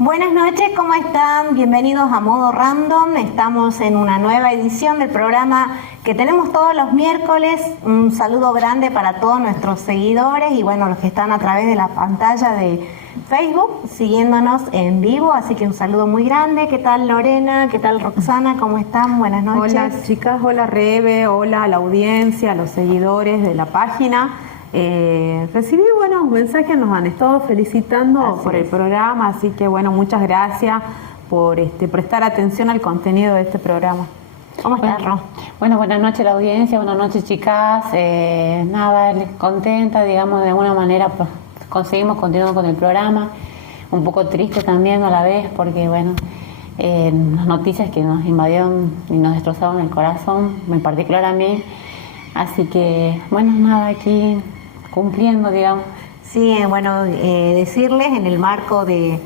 Buenas noches, ¿cómo están? Bienvenidos a Modo Random. Estamos en una nueva edición del programa que tenemos todos los miércoles. Un saludo grande para todos nuestros seguidores y bueno, los que están a través de la pantalla de Facebook siguiéndonos en vivo, así que un saludo muy grande. ¿Qué tal Lorena? ¿Qué tal Roxana? ¿Cómo están? Buenas noches. Hola chicas, hola Rebe, hola a la audiencia, a los seguidores de la página. Recibí buenos mensajes, nos han estado felicitando por el programa, así que bueno, muchas gracias por prestar atención al contenido de este programa. ¿Cómo estás, Ro? Bueno, buenas noches a la audiencia, buenas noches chicas. Nada, contenta, digamos, de alguna manera pues, conseguimos continuar con el programa. Un poco triste también a la vez porque, bueno, las noticias que nos invadieron y nos destrozaron el corazón, en particular a mí. Así que, bueno, nada, aquí cumpliendo, digamos. Sí, bueno, decirles en el marco del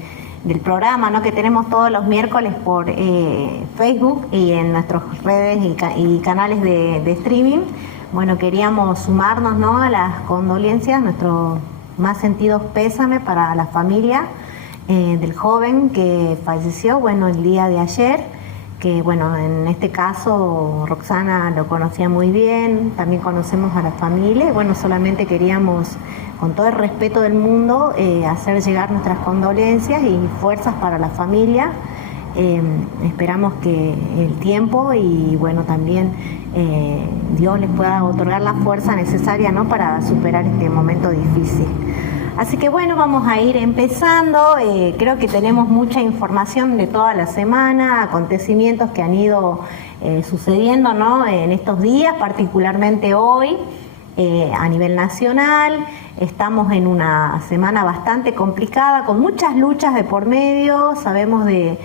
programa, ¿no?, que tenemos todos los miércoles por Facebook y en nuestras redes y canales de streaming. Bueno, queríamos sumarnos, ¿no?, a las condolencias, nuestros más sentidos pésame para la familia del joven que falleció, bueno, el día de ayer. Que bueno, en este caso Roxana lo conocía muy bien, también conocemos a la familia, y bueno, solamente queríamos, con todo el respeto del mundo, hacer llegar nuestras condolencias y fuerzas para la familia. Esperamos que el tiempo y bueno, también Dios les pueda otorgar la fuerza necesaria, ¿no?, para superar este momento difícil. Así que bueno, vamos a ir empezando. Creo que tenemos mucha información de toda la semana, acontecimientos que han ido sucediendo, ¿no?, en estos días, particularmente hoy a nivel nacional. Estamos en una semana bastante complicada, con muchas luchas de por medio. Sabemos de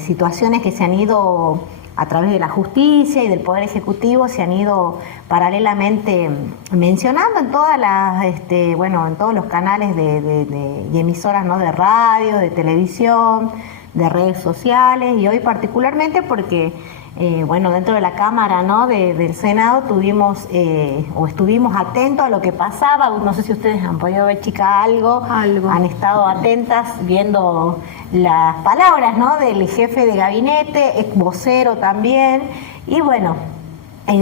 situaciones que se han ido a través de la justicia y del Poder Ejecutivo, se han ido paralelamente mencionando en todas las, en todos los canales y emisoras, ¿no?, de radio, de televisión, de redes sociales, y hoy particularmente porque, dentro de la Cámara, ¿no?, del Senado tuvimos estuvimos atentos a lo que pasaba. No sé si ustedes han podido ver, chicas, algo. Han estado atentas viendo las palabras, ¿no?, del jefe de gabinete, ex vocero también, y bueno,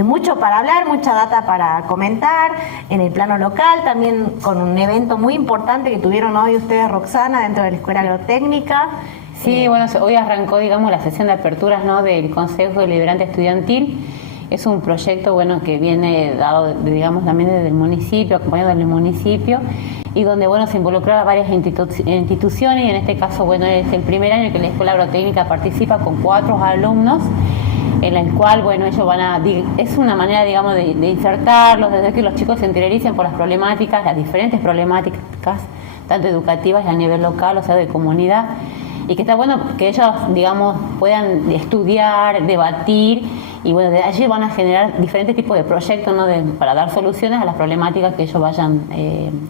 mucho para hablar, mucha data para comentar en el plano local, también con un evento muy importante que tuvieron hoy ustedes, Roxana, dentro de la Escuela Agrotécnica. Sí, bueno, hoy arrancó, digamos, la sesión de aperturas, ¿no?, del Consejo Deliberante Estudiantil. Es un proyecto, bueno, que viene dado, digamos, también desde el municipio, acompañado del municipio, y donde, bueno, se involucró a varias instituciones, y en este caso, bueno, es el primer año que la Escuela Agrotécnica participa con 4 alumnos, en el cual, bueno, ellos es una manera, digamos, de insertarlos, desde que los chicos se interioricen por las problemáticas, las diferentes problemáticas, tanto educativas y a nivel local, o sea, de comunidad, y que está bueno que ellos, digamos, puedan estudiar, debatir, y bueno, de allí van a generar diferentes tipos de proyectos, ¿no?, para dar soluciones a las problemáticas que ellos vayan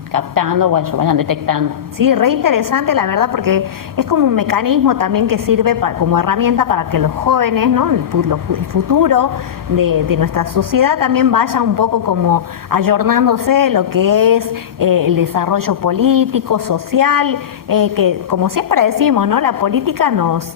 captando o ellos vayan detectando. Sí, re interesante, la verdad, porque es como un mecanismo también que sirve como herramienta para que los jóvenes, ¿no?, el futuro de nuestra sociedad también vaya un poco como ayornándose de lo que es el desarrollo político, social, que como siempre decimos, ¿no?, la política nos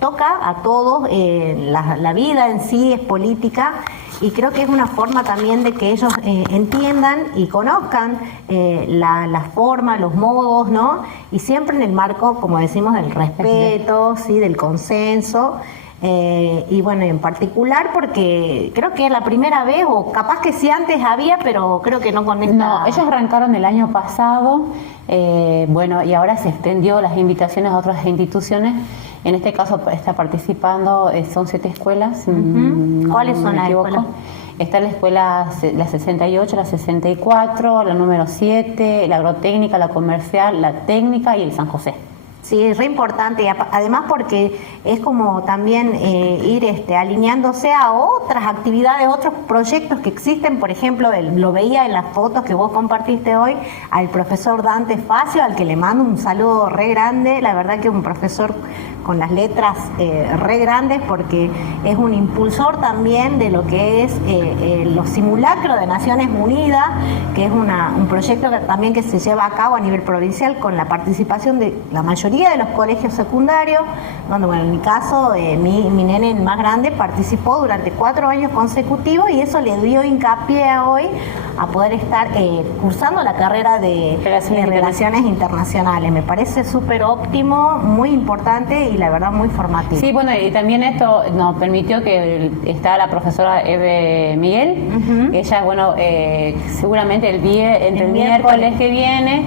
toca a todos, la vida en sí es política, y creo que es una forma también de que ellos entiendan y conozcan la forma, los modos, ¿no?, y siempre en el marco, como decimos, del respeto, ¿sí?, del consenso. Y bueno, en particular porque creo que es la primera vez, o capaz que sí antes había, pero creo que no con esta... No, ellos arrancaron el año pasado, y ahora se extendió las invitaciones a otras instituciones. En este caso está participando, son 7 escuelas. ¿Cuáles son las escuelas? Está la escuela, la 68, la 64, la número 7, la agrotécnica, la comercial, la técnica y el San José. Sí, es re importante, además porque es como también ir alineándose a otras actividades, otros proyectos que existen. Por ejemplo, lo veía en las fotos que vos compartiste hoy, al profesor Dante Facio, al que le mando un saludo re grande. La verdad que es un profesor con las letras re grandes, porque es un impulsor también de lo que es los simulacros de Naciones Unidas, que es un proyecto también que se lleva a cabo a nivel provincial con la participación de la mayoría mayoría de los colegios secundarios, donde, bueno, en mi caso, mi nene más grande participó durante 4 años consecutivos y eso le dio hincapié a hoy a poder estar cursando la carrera de Relaciones Internacionales. Me parece súper óptimo, muy importante y la verdad muy formativo. Sí, bueno, y también esto nos permitió que está la profesora Eve Miguel, ella, bueno, seguramente entre el miércoles que viene,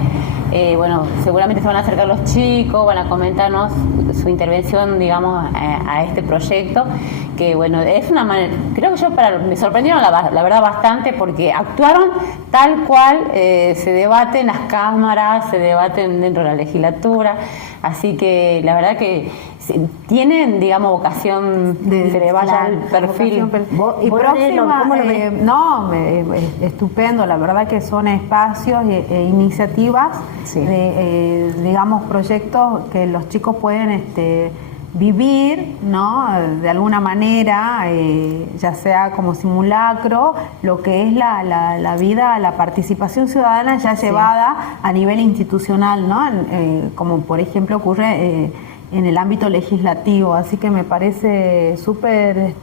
bueno, seguramente se van a acercar los chicos, van a comentarnos su intervención, digamos, a este proyecto, que bueno, es una manera, creo que me sorprendieron la verdad bastante, porque actuaron tal cual se debate en las cámaras, se debaten dentro de la legislatura, así que la verdad que tienen, digamos, vocación, se le vaya el perfil. Y próxima, estupendo, la verdad que son espacios e iniciativas, digamos, proyectos que los chicos pueden vivir, ¿no? De alguna manera, ya sea como simulacro, lo que es la vida, la participación ciudadana ya llevada a nivel institucional, ¿no? Como por ejemplo ocurre en el ámbito legislativo, así que me parece súper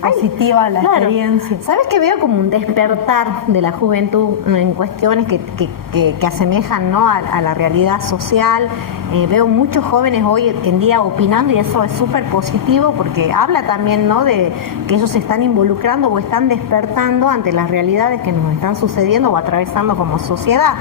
positiva la experiencia. ¿Sabes que veo como un despertar de la juventud en cuestiones que asemejan, ¿no?, a la realidad social? Veo muchos jóvenes hoy en día opinando y eso es súper positivo porque habla también, ¿no?, de que ellos se están involucrando o están despertando ante las realidades que nos están sucediendo o atravesando como sociedad.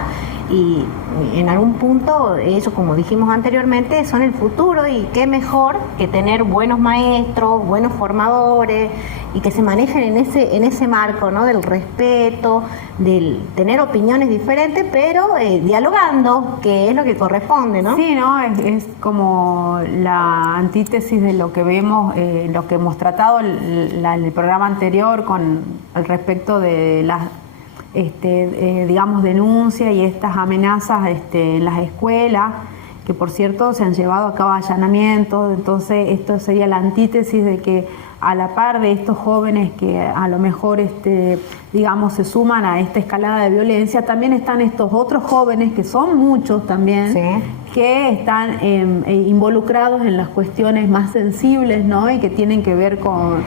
Y en algún punto ellos, como dijimos anteriormente, son el futuro y qué mejor que tener buenos maestros, buenos formadores y que se manejen en ese marco, ¿no?, del respeto, del tener opiniones diferentes, pero dialogando, que es lo que corresponde, ¿no? Sí, ¿no? Es como la antítesis de lo que vemos, lo que hemos tratado en el programa anterior con al respecto de las digamos, denuncia y estas amenazas en las escuelas, que por cierto se han llevado a cabo allanamientos. Entonces esto sería la antítesis de que a la par de estos jóvenes que a lo mejor digamos se suman a esta escalada de violencia, también están estos otros jóvenes, que son muchos también, que están involucrados en las cuestiones más sensibles, ¿no?, y que tienen que ver con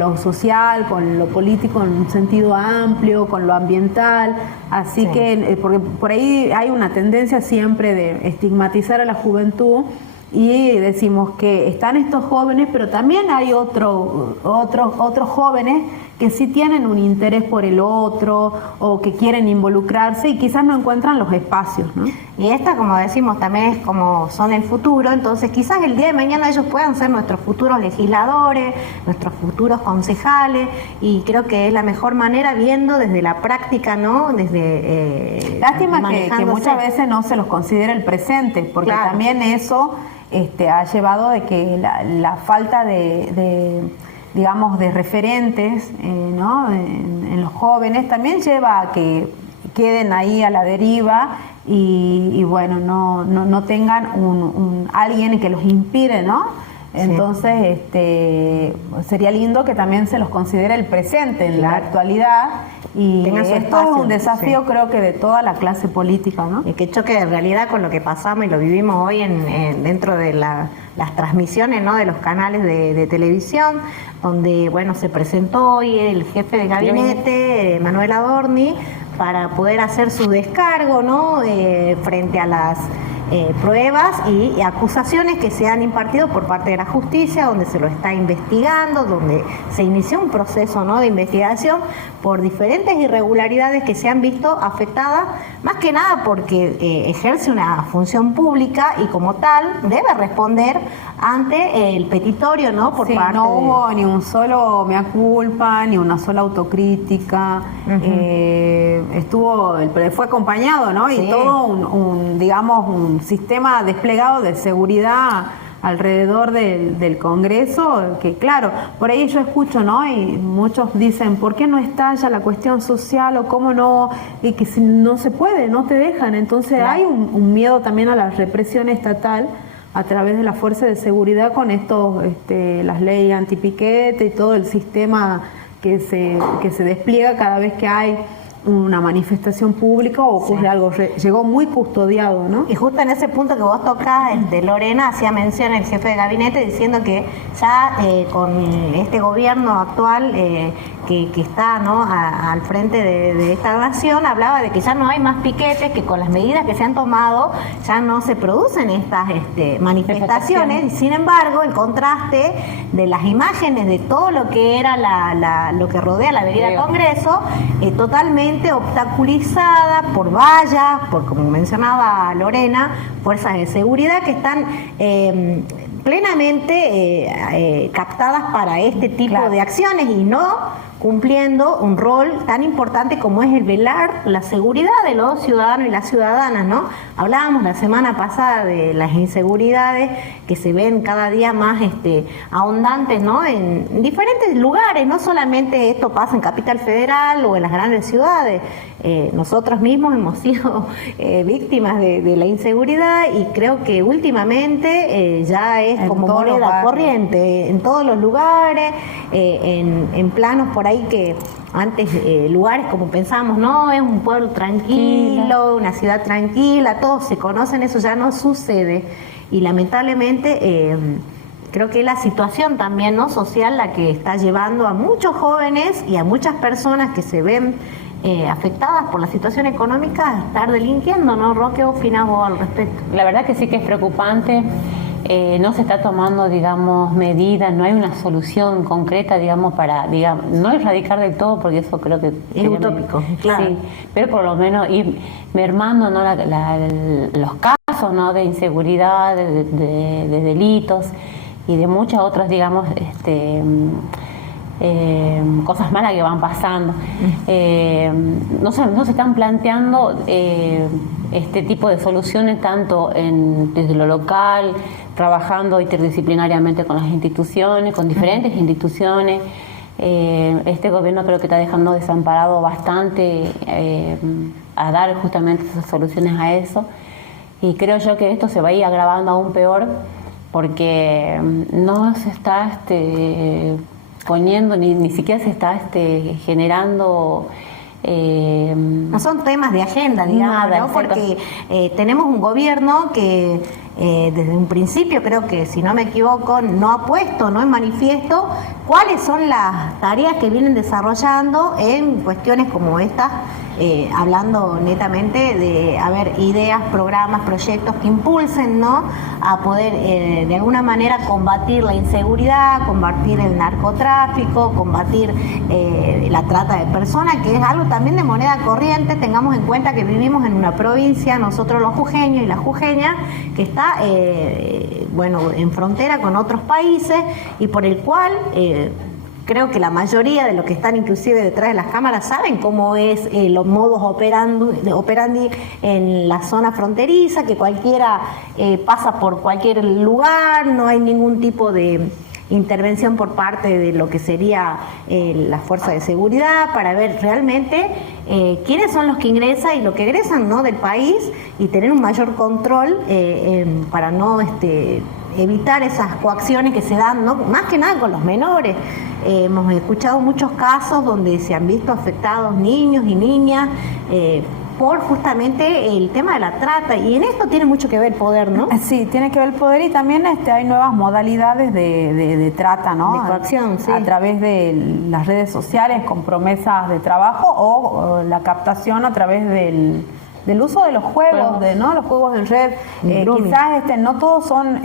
lo social, con lo político en un sentido amplio, con lo ambiental, así que porque por ahí hay una tendencia siempre de estigmatizar a la juventud y decimos que están estos jóvenes, pero también hay otros jóvenes que sí tienen un interés por el otro o que quieren involucrarse y quizás no encuentran los espacios, ¿no? Y esta, como decimos, también es como son el futuro, entonces quizás el día de mañana ellos puedan ser nuestros futuros legisladores, nuestros futuros concejales, y creo que es la mejor manera viendo desde la práctica, ¿no? Desde lástima que muchas veces no se los considera el presente, porque también eso ha llevado de que la falta digamos, de referentes, ¿no?, en los jóvenes también lleva a que queden ahí a la deriva y bueno, no tengan alguien que los inspire, ¿no? Entonces, sería lindo que también se los considere el presente en la actualidad, y esto es un desafío, creo que de toda la clase política, ¿no? Y que choque de realidad con lo que pasamos y lo vivimos hoy dentro de las transmisiones, ¿no?, de los canales de televisión, donde, bueno, se presentó hoy el jefe de gabinete, Manuel Adorni, para poder hacer su descargo, ¿no?, frente a las pruebas y acusaciones que se han impartido por parte de la justicia, donde se lo está investigando, donde se inició un proceso, ¿no?, de investigación por diferentes irregularidades que se han visto afectadas, más que nada porque ejerce una función pública y como tal debe responder ante el petitorio, ¿no?, por parte no hubo ni un solo mea culpa, ni una sola autocrítica, fue acompañado, ¿no?, y todo un sistema desplegado de seguridad alrededor del Congreso, que claro, por ahí yo escucho, ¿no?, y muchos dicen, ¿por qué no estalla la cuestión social o cómo no? Y que si no se puede, no te dejan. Entonces hay un miedo también a la represión estatal a través de la fuerza de seguridad con las leyes antipiquete y todo el sistema que se despliega cada vez que hay una manifestación pública o ocurre algo, llegó muy custodiado, ¿no? Y justo en ese punto que vos tocás, Lorena hacía mención el jefe de gabinete diciendo que ya con este gobierno actual que está, ¿no?, al frente de esta nación, hablaba de que ya no hay más piquetes, que con las medidas que se han tomado ya no se producen estas manifestaciones, y sin embargo el contraste de las imágenes de todo lo que era lo que rodea la Avenida Congreso, totalmente obstaculizada por vallas, por, como mencionaba Lorena, fuerzas de seguridad que están plenamente captadas para este tipo de acciones y no cumpliendo un rol tan importante como es el velar la seguridad de los ciudadanos y las ciudadanas, ¿no? Hablábamos la semana pasada de las inseguridades que se ven cada día más ahondantes, ¿no?, en diferentes lugares, no solamente esto pasa en Capital Federal o en las grandes ciudades. Nosotros mismos hemos sido víctimas de la inseguridad y creo que últimamente ya es como moneda corriente en todos los lugares, en planos por ahí que antes lugares como pensábamos, no, es un pueblo tranquilo, una ciudad tranquila, todos se conocen, eso ya no sucede y lamentablemente creo que la situación también, ¿no?, social la que está llevando a muchos jóvenes y a muchas personas que se ven afectadas por la situación económica a estar delinquiendo, ¿no? Roque, ¿qué opinás vos al respecto? La verdad que sí que es preocupante. No se está tomando, digamos, medidas, no hay una solución concreta, digamos, para, digamos, no erradicar del todo, porque eso creo que es utópico, claro. Sí, pero por lo menos ir mermando, ¿no?, los casos, ¿no?, de inseguridad, de delitos y de muchas otras, digamos, cosas malas que van pasando. No se están planteando este tipo de soluciones tanto desde lo local, trabajando interdisciplinariamente con las instituciones, con diferentes instituciones. Este gobierno creo que está dejando desamparado bastante a dar justamente esas soluciones a eso, y creo yo que esto se va a ir agravando aún peor porque no se está poniendo, ni siquiera se está generando. No son temas de agenda, digamos, nada, ¿no? Porque tenemos un gobierno que desde un principio, creo que si no me equivoco, no ha puesto, no en manifiesto cuáles son las tareas que vienen desarrollando en cuestiones como estas, hablando netamente de ideas, programas, proyectos que impulsen, ¿no?, a poder de alguna manera combatir la inseguridad, combatir el narcotráfico, combatir la trata de personas, que es algo también de moneda corriente. Tengamos en cuenta que vivimos en una provincia, nosotros los jujeños y las jujeñas, que está en frontera con otros países y por el cual creo que la mayoría de los que están inclusive detrás de las cámaras saben cómo es los modos operandi en la zona fronteriza, que cualquiera pasa por cualquier lugar, no hay ningún tipo de intervención por parte de lo que sería la fuerza de seguridad para ver realmente quiénes son los que ingresan y los que egresan, ¿no?, del país, y tener un mayor control para no evitar esas coacciones que se dan, ¿no?, más que nada con los menores. Hemos escuchado muchos casos donde se han visto afectados niños y niñas por justamente el tema de la trata, y en esto tiene mucho que ver el poder, ¿no? Sí, tiene que ver el poder, y también hay nuevas modalidades de trata, ¿no? De coacción, sí. A través de las redes sociales con promesas de trabajo o la captación a través del uso de los juegos, ¿no? Los juegos en red. Quizás no todos son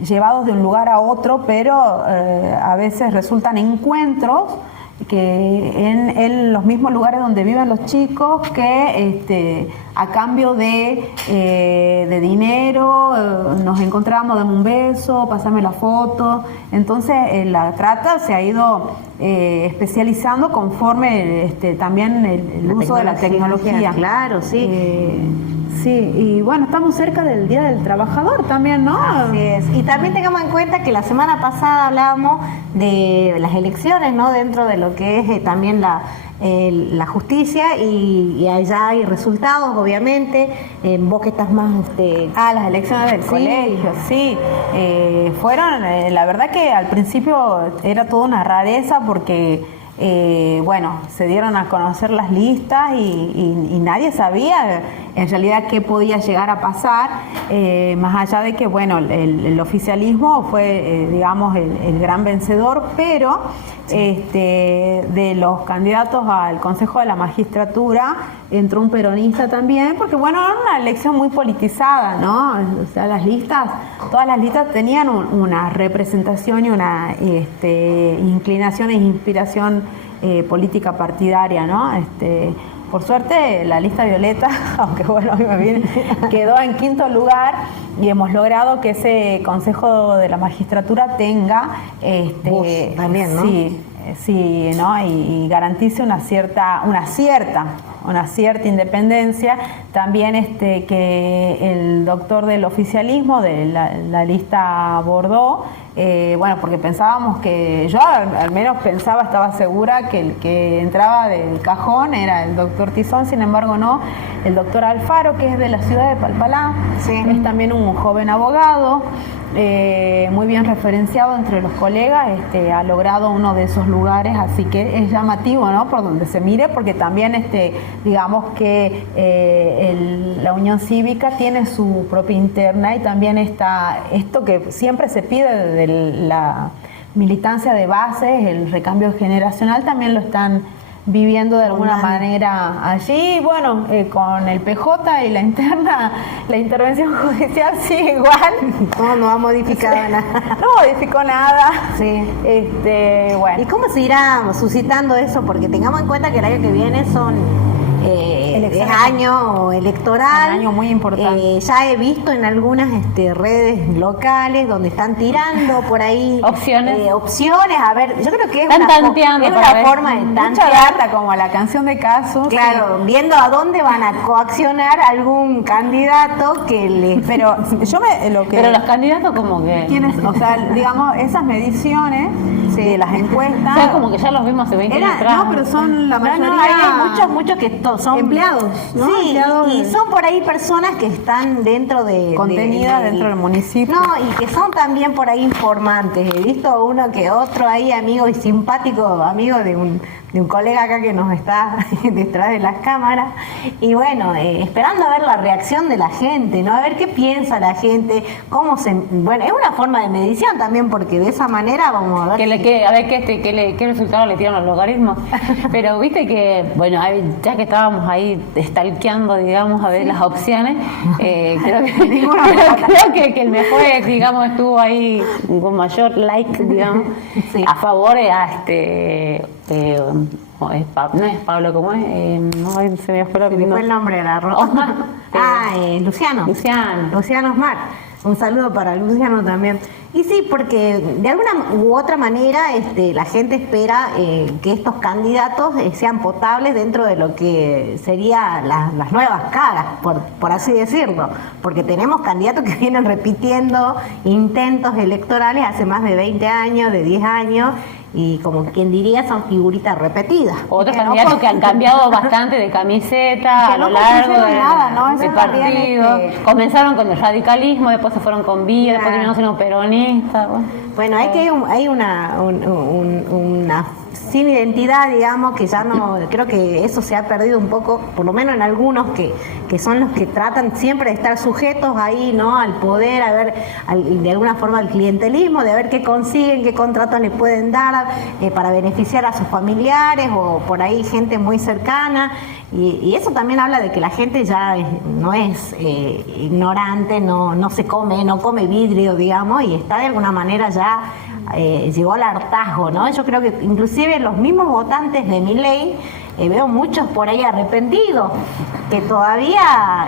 llevados de un lugar a otro, pero a veces resultan encuentros que en los mismos lugares donde viven los chicos, que a cambio de dinero nos encontramos, dame un beso, pásame la foto. Entonces la trata se ha ido especializando conforme también el uso de la tecnología. Claro, sí. Sí, y bueno, estamos cerca del Día del Trabajador también, ¿no? Así es. Y también tengamos en cuenta que la semana pasada hablábamos de las elecciones, ¿no?, dentro de lo que es también la justicia, y allá hay resultados, obviamente. Vos que estás más... las elecciones del colegio, sí. Fueron, la verdad que al principio era toda una rareza porque bueno, se dieron a conocer las listas y nadie sabía en realidad qué podía llegar a pasar, más allá de que, bueno, el oficialismo fue, digamos, el gran vencedor, pero de los candidatos al Consejo de la Magistratura entró un peronista también, porque, bueno, era una elección muy politizada, ¿no? O sea, todas las listas tenían una representación y una inclinación e inspiración política partidaria, ¿no? Por suerte, la lista violeta, aunque bueno, a mí me viene, quedó en 5º lugar y hemos logrado que ese Consejo de la Magistratura tenga también, ¿no? Sí, ¿no? Y garantice una cierta independencia. También que el doctor del oficialismo de la lista Bordeaux, bueno, porque pensábamos que, yo al menos pensaba, estaba segura que el que entraba del cajón era el doctor Tizón, sin embargo no, el doctor Alfaro, que es de la ciudad de Palpalá, sí. Es también un joven abogado, muy bien referenciado entre los colegas, ha logrado uno de esos lugares, así que es llamativo, ¿no? Por donde se mire, porque también digamos que la Unión Cívica tiene su propia interna y también está esto que siempre se pide de la militancia de bases, el recambio generacional, también lo están viviendo de alguna manera allí. Bueno, con el PJ y la intervención judicial sigue igual. No ha modificado nada. No modificó nada. Sí. Bueno. ¿Y cómo se irá suscitando eso? Porque tengamos en cuenta que el año que viene es año electoral. Un año muy importante. Ya he visto en algunas redes locales donde están tirando por ahí opciones. A ver, yo creo que es están una forma de mucha tantear. data, como la canción de Casos. Claro, viendo a dónde van a coaccionar algún candidato que les... Pero los candidatos como que... ¿Quiénes? O sea, digamos, esas mediciones de las encuestas... O sea, como que ya los vimos hace 20 años atrás. No, pero son la mayoría... No, hay muchos que son empleados, ¿no? Sí, empleados y son por ahí personas que están dentro de... contenidas dentro del municipio. No, y que son también por ahí informantes. He visto uno que otro ahí, amigo y simpático, amigo de un colega acá que nos está detrás de las cámaras, y bueno, esperando a ver la reacción de la gente, ¿no? A ver qué piensa la gente, bueno, es una forma de medición también, porque de esa manera vamos a ver qué resultado le tiran los logaritmos. Pero viste que, bueno, ya que estábamos ahí stalkeando, digamos, a ver las opciones, creo que el mejor, digamos, estuvo ahí con mayor like, digamos, sí. a favor no es Pablo, ¿cómo es? No, se me fue el nombre de la Osmar. Luciano Osmar. Un saludo para Luciano también. Y sí, porque de alguna u otra manera la gente espera que estos candidatos sean potables dentro de lo que serían las nuevas caras, por así decirlo. Porque tenemos candidatos que vienen repitiendo intentos electorales hace más de 20 años, de 10 años, y como quien diría son figuritas repetidas. Otros candidatos que han cambiado bastante de camiseta a lo largo del partido. Comenzaron con el radicalismo, después se fueron con Villa, después terminaron siendo peronistas. Bueno, hay una sin identidad, digamos, que ya no, creo que eso se ha perdido un poco, por lo menos en algunos que son los que tratan siempre de estar sujetos ahí, ¿no? Al poder, a ver, de alguna forma al clientelismo, de ver qué consiguen, qué contratos les pueden dar para beneficiar a sus familiares o por ahí gente muy cercana. Y eso también habla de que la gente ya no es ignorante, no come vidrio, digamos, y está de alguna manera ya llegó al hartazgo, ¿no? Yo creo que inclusive los mismos votantes de Milei, veo muchos por ahí arrepentidos, que todavía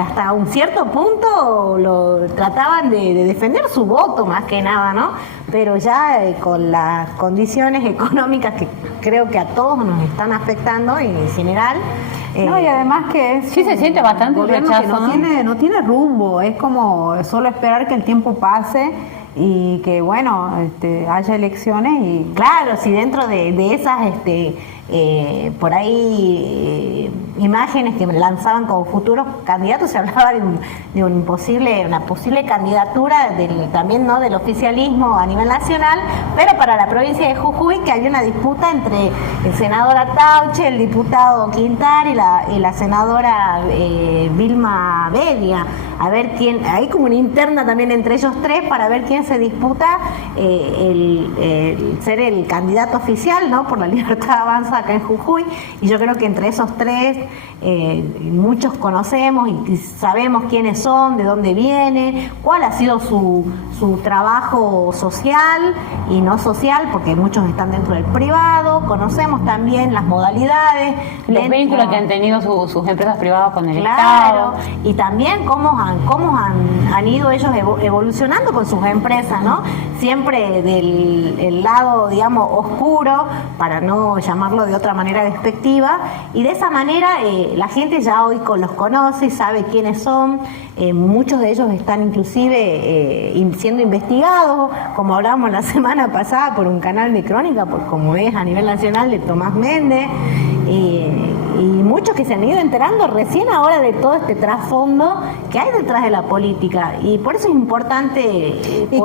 hasta un cierto punto lo trataban de defender su voto más que nada, ¿no? Pero ya con las condiciones económicas que creo que a todos nos están afectando en general. No, y además que sí se siente bastante gobierno rechazo, que no tiene rumbo, es como solo esperar que el tiempo pase y que bueno haya elecciones y claro, si dentro de esas por ahí imágenes que lanzaban como futuros candidatos, se hablaba de una posible candidatura también, ¿no?, del oficialismo a nivel nacional, pero para la provincia de Jujuy, que había una disputa entre el senador Atauche, el diputado Quintar y la senadora Vilma Bedia, a ver quién, hay como una interna también entre ellos tres para ver quién se disputa el ser el candidato oficial, ¿no?, por la Libertad Avanza acá en Jujuy. Y yo creo que entre esos tres muchos conocemos y sabemos quiénes son, de dónde vienen, cuál ha sido su trabajo social y no social, porque muchos están dentro del privado. Conocemos también las modalidades, los vínculos que han tenido sus empresas privadas con el claro, Estado, y también cómo han ido ellos evolucionando con sus empresas, ¿no? Siempre del lado, digamos, oscuro, para no llamarlo de otra manera despectiva, y de esa manera la gente ya hoy los conoce y sabe quiénes son. Muchos de ellos están inclusive siendo investigados, como hablábamos la semana pasada, por un canal de crónica, como es a nivel nacional, de Tomás Méndez, y muchos que se han ido enterando recién ahora de todo este trasfondo que hay detrás de la política, y por eso es importante y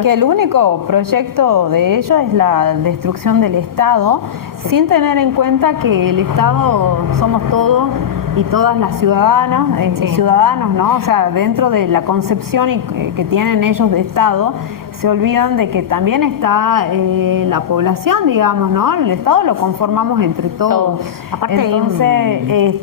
que el único proyecto de ellos es la destrucción del Estado, sin tener en cuenta que el Estado somos todos y todas las ciudadanas y ciudadanos, ¿no? O sea, dentro de la concepción que tienen ellos de Estado, se olvidan de que también está la población, digamos, ¿no? El Estado lo conformamos entre todos. Aparte, entonces,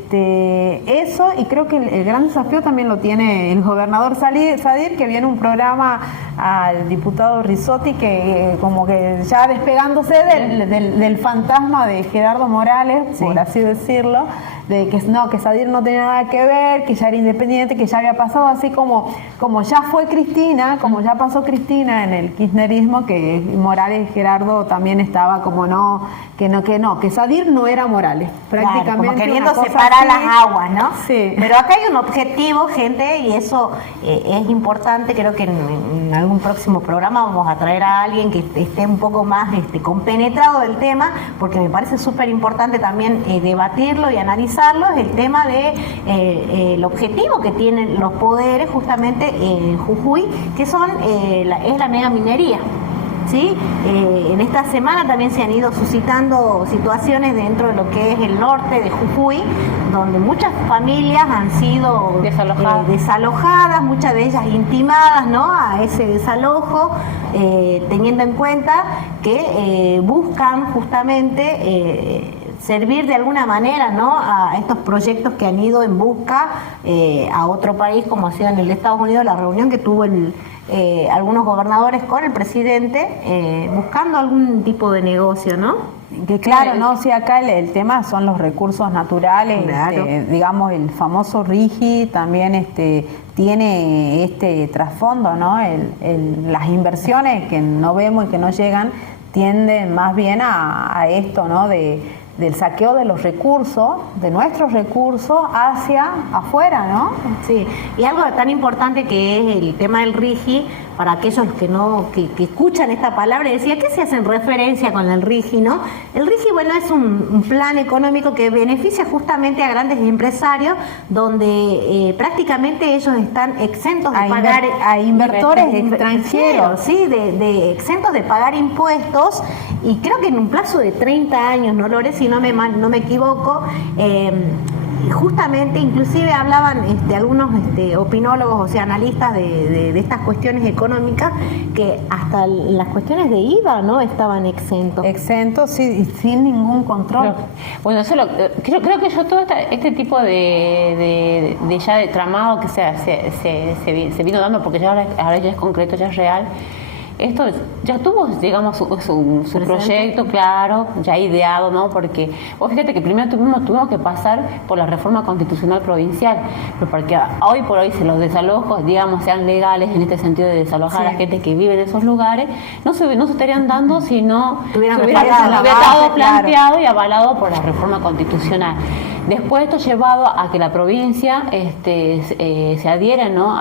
eso, y creo que el gran desafío también lo tiene el gobernador Sadir, que viene un programa al diputado Risotti, que como que ya despegándose del fantasma de Gerardo Morales, por así decirlo, de que no, que Sadir no tenía nada que ver, que ya era independiente, que ya había pasado, así como ya fue Cristina, como ya pasó Cristina en el kirchnerismo, que Morales Gerardo también estaba como que Sadir no era Morales, prácticamente. Claro, como queriendo separar las aguas, ¿no? Sí. Pero acá hay un objetivo, gente, y eso es importante. Creo que en algún próximo programa vamos a traer a alguien que esté un poco más compenetrado del tema, porque me parece súper importante también debatirlo y analizarlo. Es el tema de el objetivo que tienen los poderes justamente en Jujuy, que es la mega minería. ¿Sí? En esta semana también se han ido suscitando situaciones dentro de lo que es el norte de Jujuy, donde muchas familias han sido desalojadas, muchas de ellas intimadas, ¿no?, a ese desalojo, teniendo en cuenta que buscan justamente servir de alguna manera, ¿no?, a estos proyectos que han ido en busca a otro país, como ha sido en el de Estados Unidos, la reunión que tuvo algunos gobernadores con el presidente, buscando algún tipo de negocio, ¿no? Que claro, no, sí, acá el tema son los recursos naturales, claro. Digamos, el famoso RIGI también tiene este trasfondo, ¿no? Las inversiones que no vemos y que no llegan tienden más bien a esto, ¿no?, del saqueo de los recursos, de nuestros recursos, hacia afuera, ¿no? Sí, y algo tan importante que es el tema del RIGI, para aquellos que escuchan esta palabra y decían, ¿qué se hace en referencia con el RIGI, no? El RIGI, bueno, es un plan económico que beneficia justamente a grandes empresarios, donde prácticamente ellos están exentos de pagar a inversores extranjeros, sí, de exentos de pagar impuestos, y creo que en un plazo de 30 años, ¿no, Lore? Si no me equivoco, justamente, inclusive hablaban algunos opinólogos, o sea, analistas de estas cuestiones económicas, que hasta las cuestiones de IVA, ¿no?, estaban exentos, sí, sin ningún control. Bueno, eso creo que yo todo este tipo de ya de tramado que se vino dando, porque ahora ya es concreto, ya es real. Esto ya tuvo, digamos, su proyecto, claro, ya ideado, ¿no? Porque vos fíjate que primero tuvimos que pasar por la reforma constitucional provincial, pero porque hoy por hoy, si los desalojos, digamos, sean legales en este sentido de desalojar a la gente que vive en esos lugares, no se estarían dando si no hubiera estado planteado y avalado por la reforma constitucional. Después esto llevado a que la provincia se adhiera, ¿no?,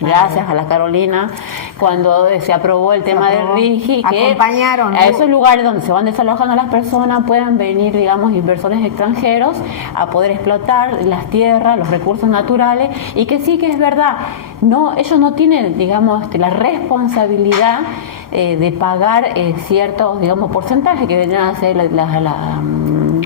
gracias a la Carolina, cuando se aprobó el tema del RIGI, que acompañaron, ¿no? A esos lugares donde se van desalojando las personas puedan venir, digamos, inversores extranjeros a poder explotar las tierras, los recursos naturales, y que sí que es verdad, ellos no tienen, digamos, la responsabilidad de pagar ciertos, digamos, porcentajes que vendrían a ser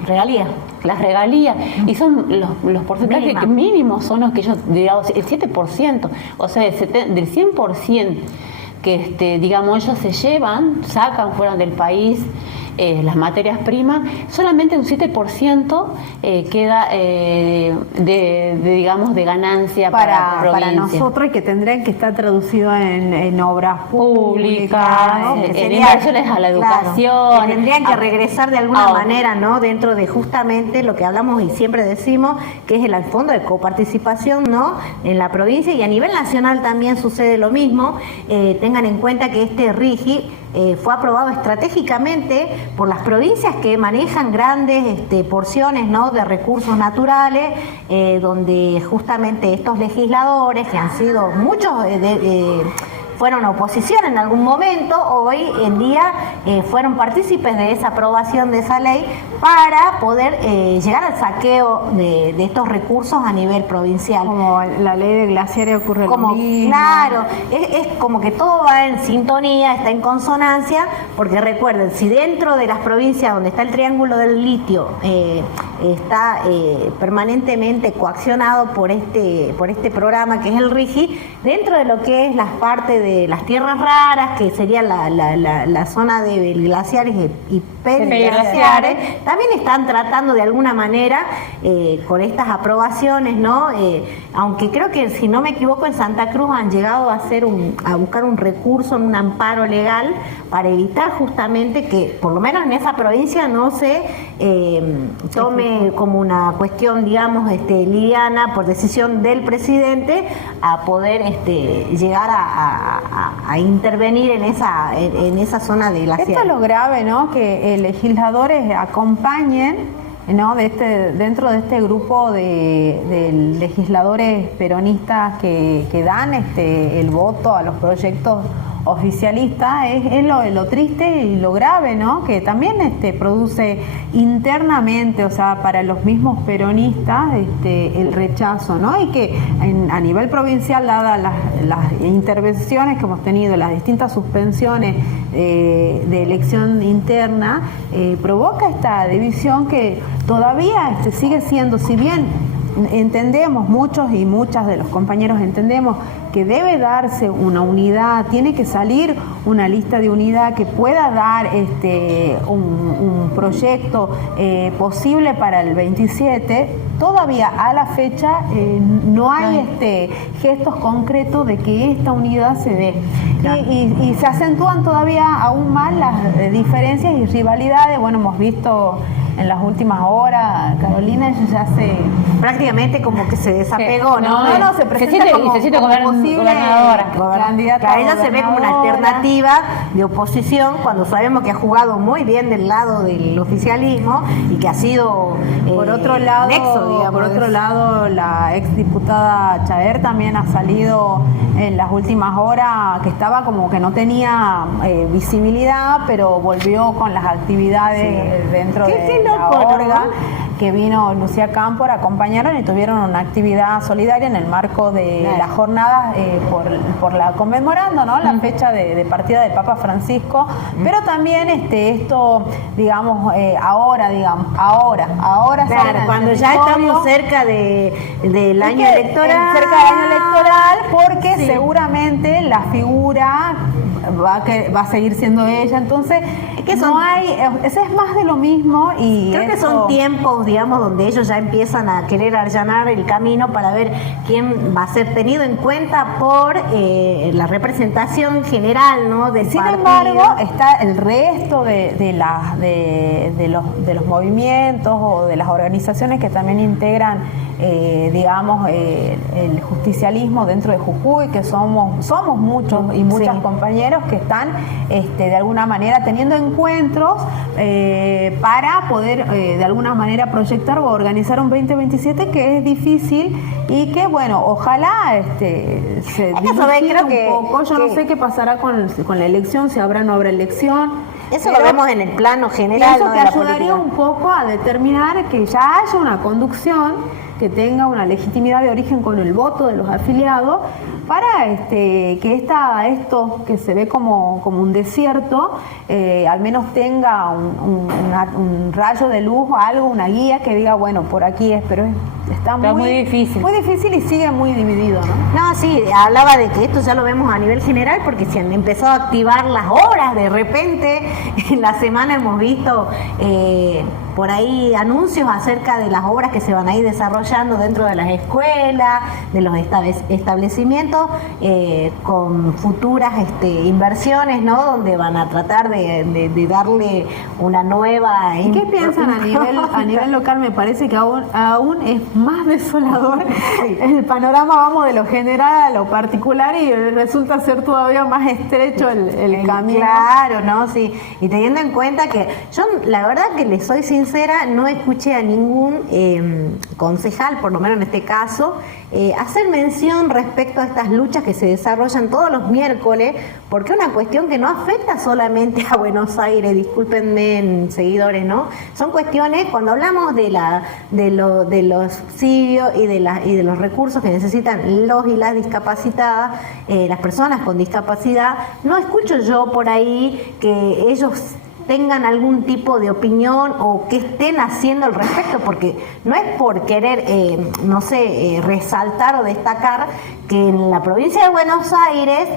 Regalía. las regalías, y son los porcentajes mínimos son los que ellos, digamos, el 7%, o sea, del 100% que digamos ellos se llevan, sacan fuera del país las materias primas, solamente un 7% queda digamos de ganancia para nosotros, y que tendrían que estar traducido en obras públicas, ¿no? En inversiones a la educación, claro, que tendrían que regresar de alguna manera, ¿no? Dentro de justamente lo que hablamos y siempre decimos, que es el fondo de coparticipación, ¿no? En la provincia, y a nivel nacional también sucede lo mismo. Tengan en cuenta que este RIGI fue aprobado estratégicamente por las provincias que manejan grandes porciones, ¿no? De recursos naturales, donde justamente estos legisladores, que han sido muchos fueron oposición en algún momento, hoy en día fueron partícipes de esa aprobación de esa ley para poder llegar al saqueo de estos recursos a nivel provincial. Como la ley de glaciares ocurre lo mismo. Claro, es como que todo va en sintonía, está en consonancia, porque recuerden, si dentro de las provincias donde está el triángulo del litio está permanentemente coaccionado por este programa que es el RIGI, dentro de lo que es las partes de las tierras raras, que sería la zona de glaciares y periglaciares, también están tratando de alguna manera con estas aprobaciones, ¿no? Aunque creo que, si no me equivoco, en Santa Cruz han llegado a buscar un recurso en un amparo legal para evitar justamente que, por lo menos en esa provincia, no se tome como una cuestión, digamos, liviana por decisión del presidente a poder llegar a intervenir en esa zona de glaciar. Esto es lo grave, ¿no? Que legisladores acompañen, ¿no? Dentro de este grupo de legisladores peronistas que dan el voto a los proyectos oficialistas, es lo triste y lo grave, ¿no? Que también produce internamente, o sea, para los mismos peronistas, el rechazo, ¿no? Y que a nivel provincial, dadas las intervenciones que hemos tenido, las distintas suspensiones de elección interna, provoca esta división que todavía sigue siendo, si bien entendemos, muchos y muchas de los compañeros entendemos que debe darse una unidad, tiene que salir una lista de unidad que pueda dar un proyecto posible para el 27, todavía a la fecha no hay gestos concretos de que esta unidad se dé. Claro. Y se acentúan todavía aún más las diferencias y rivalidades. Bueno, hemos visto en las últimas horas, Carolina ya prácticamente como que se desapegó, ¿no? Se presenta como posible candidata. Claro, ella se ve como una alternativa de oposición, cuando sabemos que ha jugado muy bien del lado del oficialismo y que ha sido por otro lado, nexo, digamos. Por otro lado, la exdiputada Chaer también ha salido en las últimas horas, que estaba como que no tenía visibilidad, pero volvió con las actividades dentro de la orga, que vino Lucía Cámpora, acompañaron y tuvieron una actividad solidaria en el marco de las jornadas conmemorando, ¿no? La fecha de partida del Papa Francisco, pero también esto, digamos, ahora, claro, cuando ya estamos cerca del año electoral, porque seguramente la figura va a seguir siendo ella, entonces ese es más de lo mismo, y creo que son tiempos, digamos, donde ellos ya empiezan a querer allanar el camino para ver quién va a ser tenido en cuenta por la representación general, ¿no? Del Sin partido. embargo, está el resto de los movimientos o de las organizaciones que también integran, digamos, el justicialismo dentro de Jujuy, que somos muchos y muchas compañeras, compañeros que están de alguna manera teniendo encuentros para poder de alguna manera proyectar o organizar un 2027 que es difícil y que bueno, ojalá se dilucide un poco. Yo no sé qué pasará con la elección, si habrá o no habrá elección. Eso lo vemos en el plano general. Eso ¿no? te ayudaría un poco a determinar que ya haya una conducción que tenga una legitimidad de origen con el voto de los afiliados para que esto que se ve como un desierto al menos tenga un rayo de luz o algo, una guía que diga, bueno, por aquí es, pero está muy difícil. Muy difícil y sigue muy dividido, ¿no? No, sí, hablaba de que esto ya lo vemos a nivel general porque se han empezado a activar las obras, de repente en la semana hemos visto por ahí anuncios acerca de las obras que se van a ir desarrollando dentro de las escuelas, de los establecimientos, con futuras inversiones, ¿no? Donde van a tratar de darle una nueva... ¿Y qué piensan a nivel local? Me parece que aún es más desolador el panorama, vamos, de lo general a lo particular y resulta ser todavía más estrecho el camino. Claro, ¿no? Sí. Y teniendo en cuenta que yo, la verdad que les soy sincera, no escuché a ningún concejal, por lo menos en este caso, hacer mención respecto a estas luchas que se desarrollan todos los miércoles, porque es una cuestión que no afecta solamente a Buenos Aires, discúlpenme, seguidores, ¿no? Son cuestiones, cuando hablamos de los subsidios y de los recursos que necesitan los y las discapacitadas, las personas con discapacidad, no escucho yo por ahí que ellos tengan algún tipo de opinión o que estén haciendo al respecto, porque no es por querer, resaltar o destacar que en la provincia de Buenos Aires,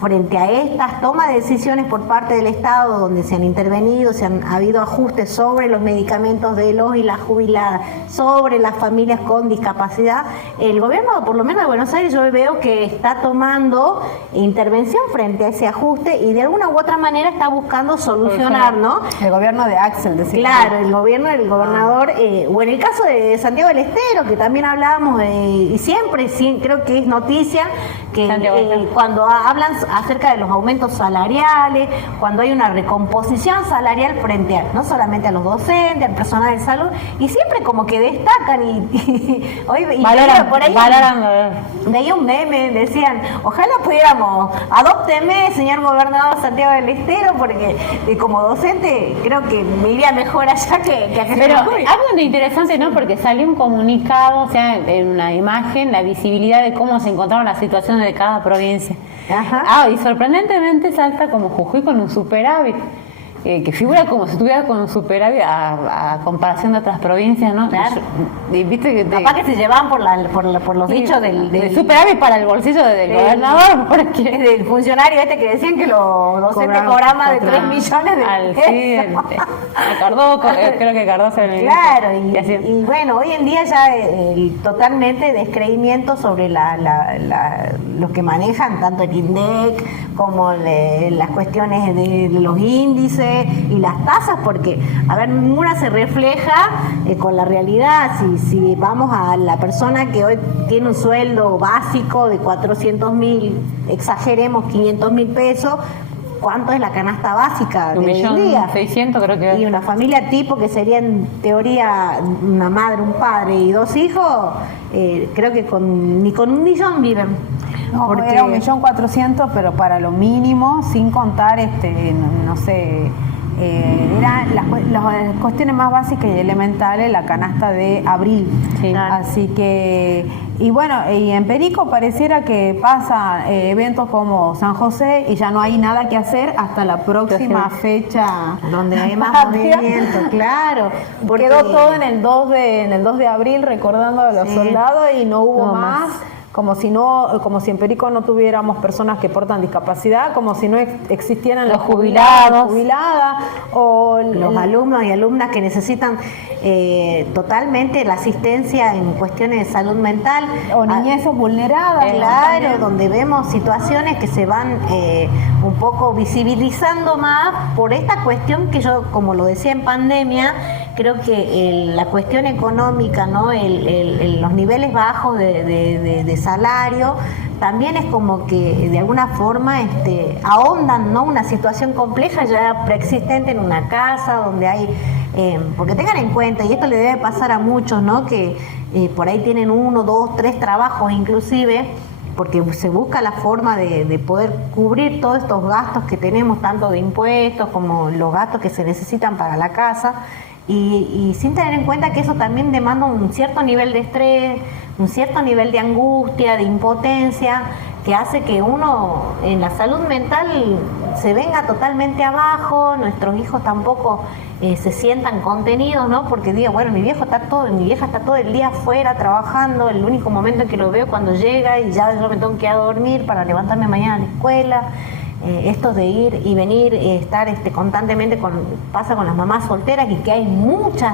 frente a estas tomas de decisiones por parte del Estado, donde se han intervenido, ha habido ajustes sobre los medicamentos de los y las jubiladas, sobre las familias con discapacidad, el gobierno, por lo menos de Buenos Aires, yo veo que está tomando intervención frente a ese ajuste y de alguna u otra manera está buscando solucionar, ¿no? El gobierno de Axel, decimos. Claro, el gobierno del gobernador, o en el caso de Santiago del Estero, que también hablábamos, y siempre creo que es noticia, que cuando hablan acerca de los aumentos salariales, cuando hay una recomposición salarial frente a, no solamente a los docentes, al personal de salud, y siempre como que destacan hoy valoran, por ahí veía un meme, decían, ojalá pudiéramos, adópteme, señor gobernador Santiago del Estero, porque como docente creo que me iría mejor allá que acá. Pero algo de interesante, ¿no? Porque salió un comunicado, o sea, en una imagen, la visibilidad de cómo se encontraron las situaciones de cada provincia. Ajá. Y sorprendentemente salta como Jujuy con un superávit, que figura como si estuviera con un superávit a comparación de otras provincias, ¿no? Claro. ¿Viste que capaz que se llevaban por los dichos del superávit para el bolsillo del gobernador, porque del funcionario que decían que los docentes cobraban más de 3 millones de pesos. Creo que Cardoso era el Claro, y bueno, hoy en día ya totalmente descreimiento sobre los que manejan tanto el INDEC como las cuestiones de los índices y las tasas, porque, a ver, ninguna se refleja con la realidad. Si vamos a la persona que hoy tiene un sueldo básico de 400.000, exageremos 500.000 pesos, ¿cuánto es la canasta básica de hoy en día? 1.600.000 creo que. Y una familia tipo que sería en teoría una madre, un padre y 2 hijos, creo que ni con 1 millón viven. No, porque era 1.400.000, pero para lo mínimo, sin contar, eran las cuestiones más básicas y elementales, la canasta de abril. Sí. Así que, y bueno, y en Perico pareciera que pasan eventos como San José y ya no hay nada que hacer hasta la próxima fecha. Donde hay más movimiento, claro. Porque quedó todo en el 2 de abril recordando a los soldados y no hubo más. Como si en Perico no tuviéramos personas que portan discapacidad, como si no existieran los jubiladas o los alumnos y alumnas que necesitan totalmente la asistencia en cuestiones de salud mental. O niñeces vulneradas. Claro, donde vemos situaciones que se van un poco visibilizando más por esta cuestión que yo, como lo decía en pandemia, creo que la cuestión económica, ¿no? Los niveles bajos de salario también es como que de alguna forma ahondan, ¿no?, una situación compleja ya preexistente en una casa donde hay, porque tengan en cuenta, y esto le debe pasar a muchos, ¿no?, que por ahí tienen 1, 2, 3 trabajos inclusive, porque se busca la forma de poder cubrir todos estos gastos que tenemos, tanto de impuestos como los gastos que se necesitan para la casa, y sin tener en cuenta que eso también demanda un cierto nivel de estrés, un cierto nivel de angustia, de impotencia, que hace que uno en la salud mental se venga totalmente abajo, nuestros hijos tampoco se sientan contenidos, ¿no? Porque digo, bueno, mi vieja está todo el día afuera trabajando, el único momento en que lo veo cuando llega y ya yo me tengo que ir a dormir para levantarme mañana a la escuela. Esto de ir y venir, estar constantemente pasa con las mamás solteras, y que hay muchas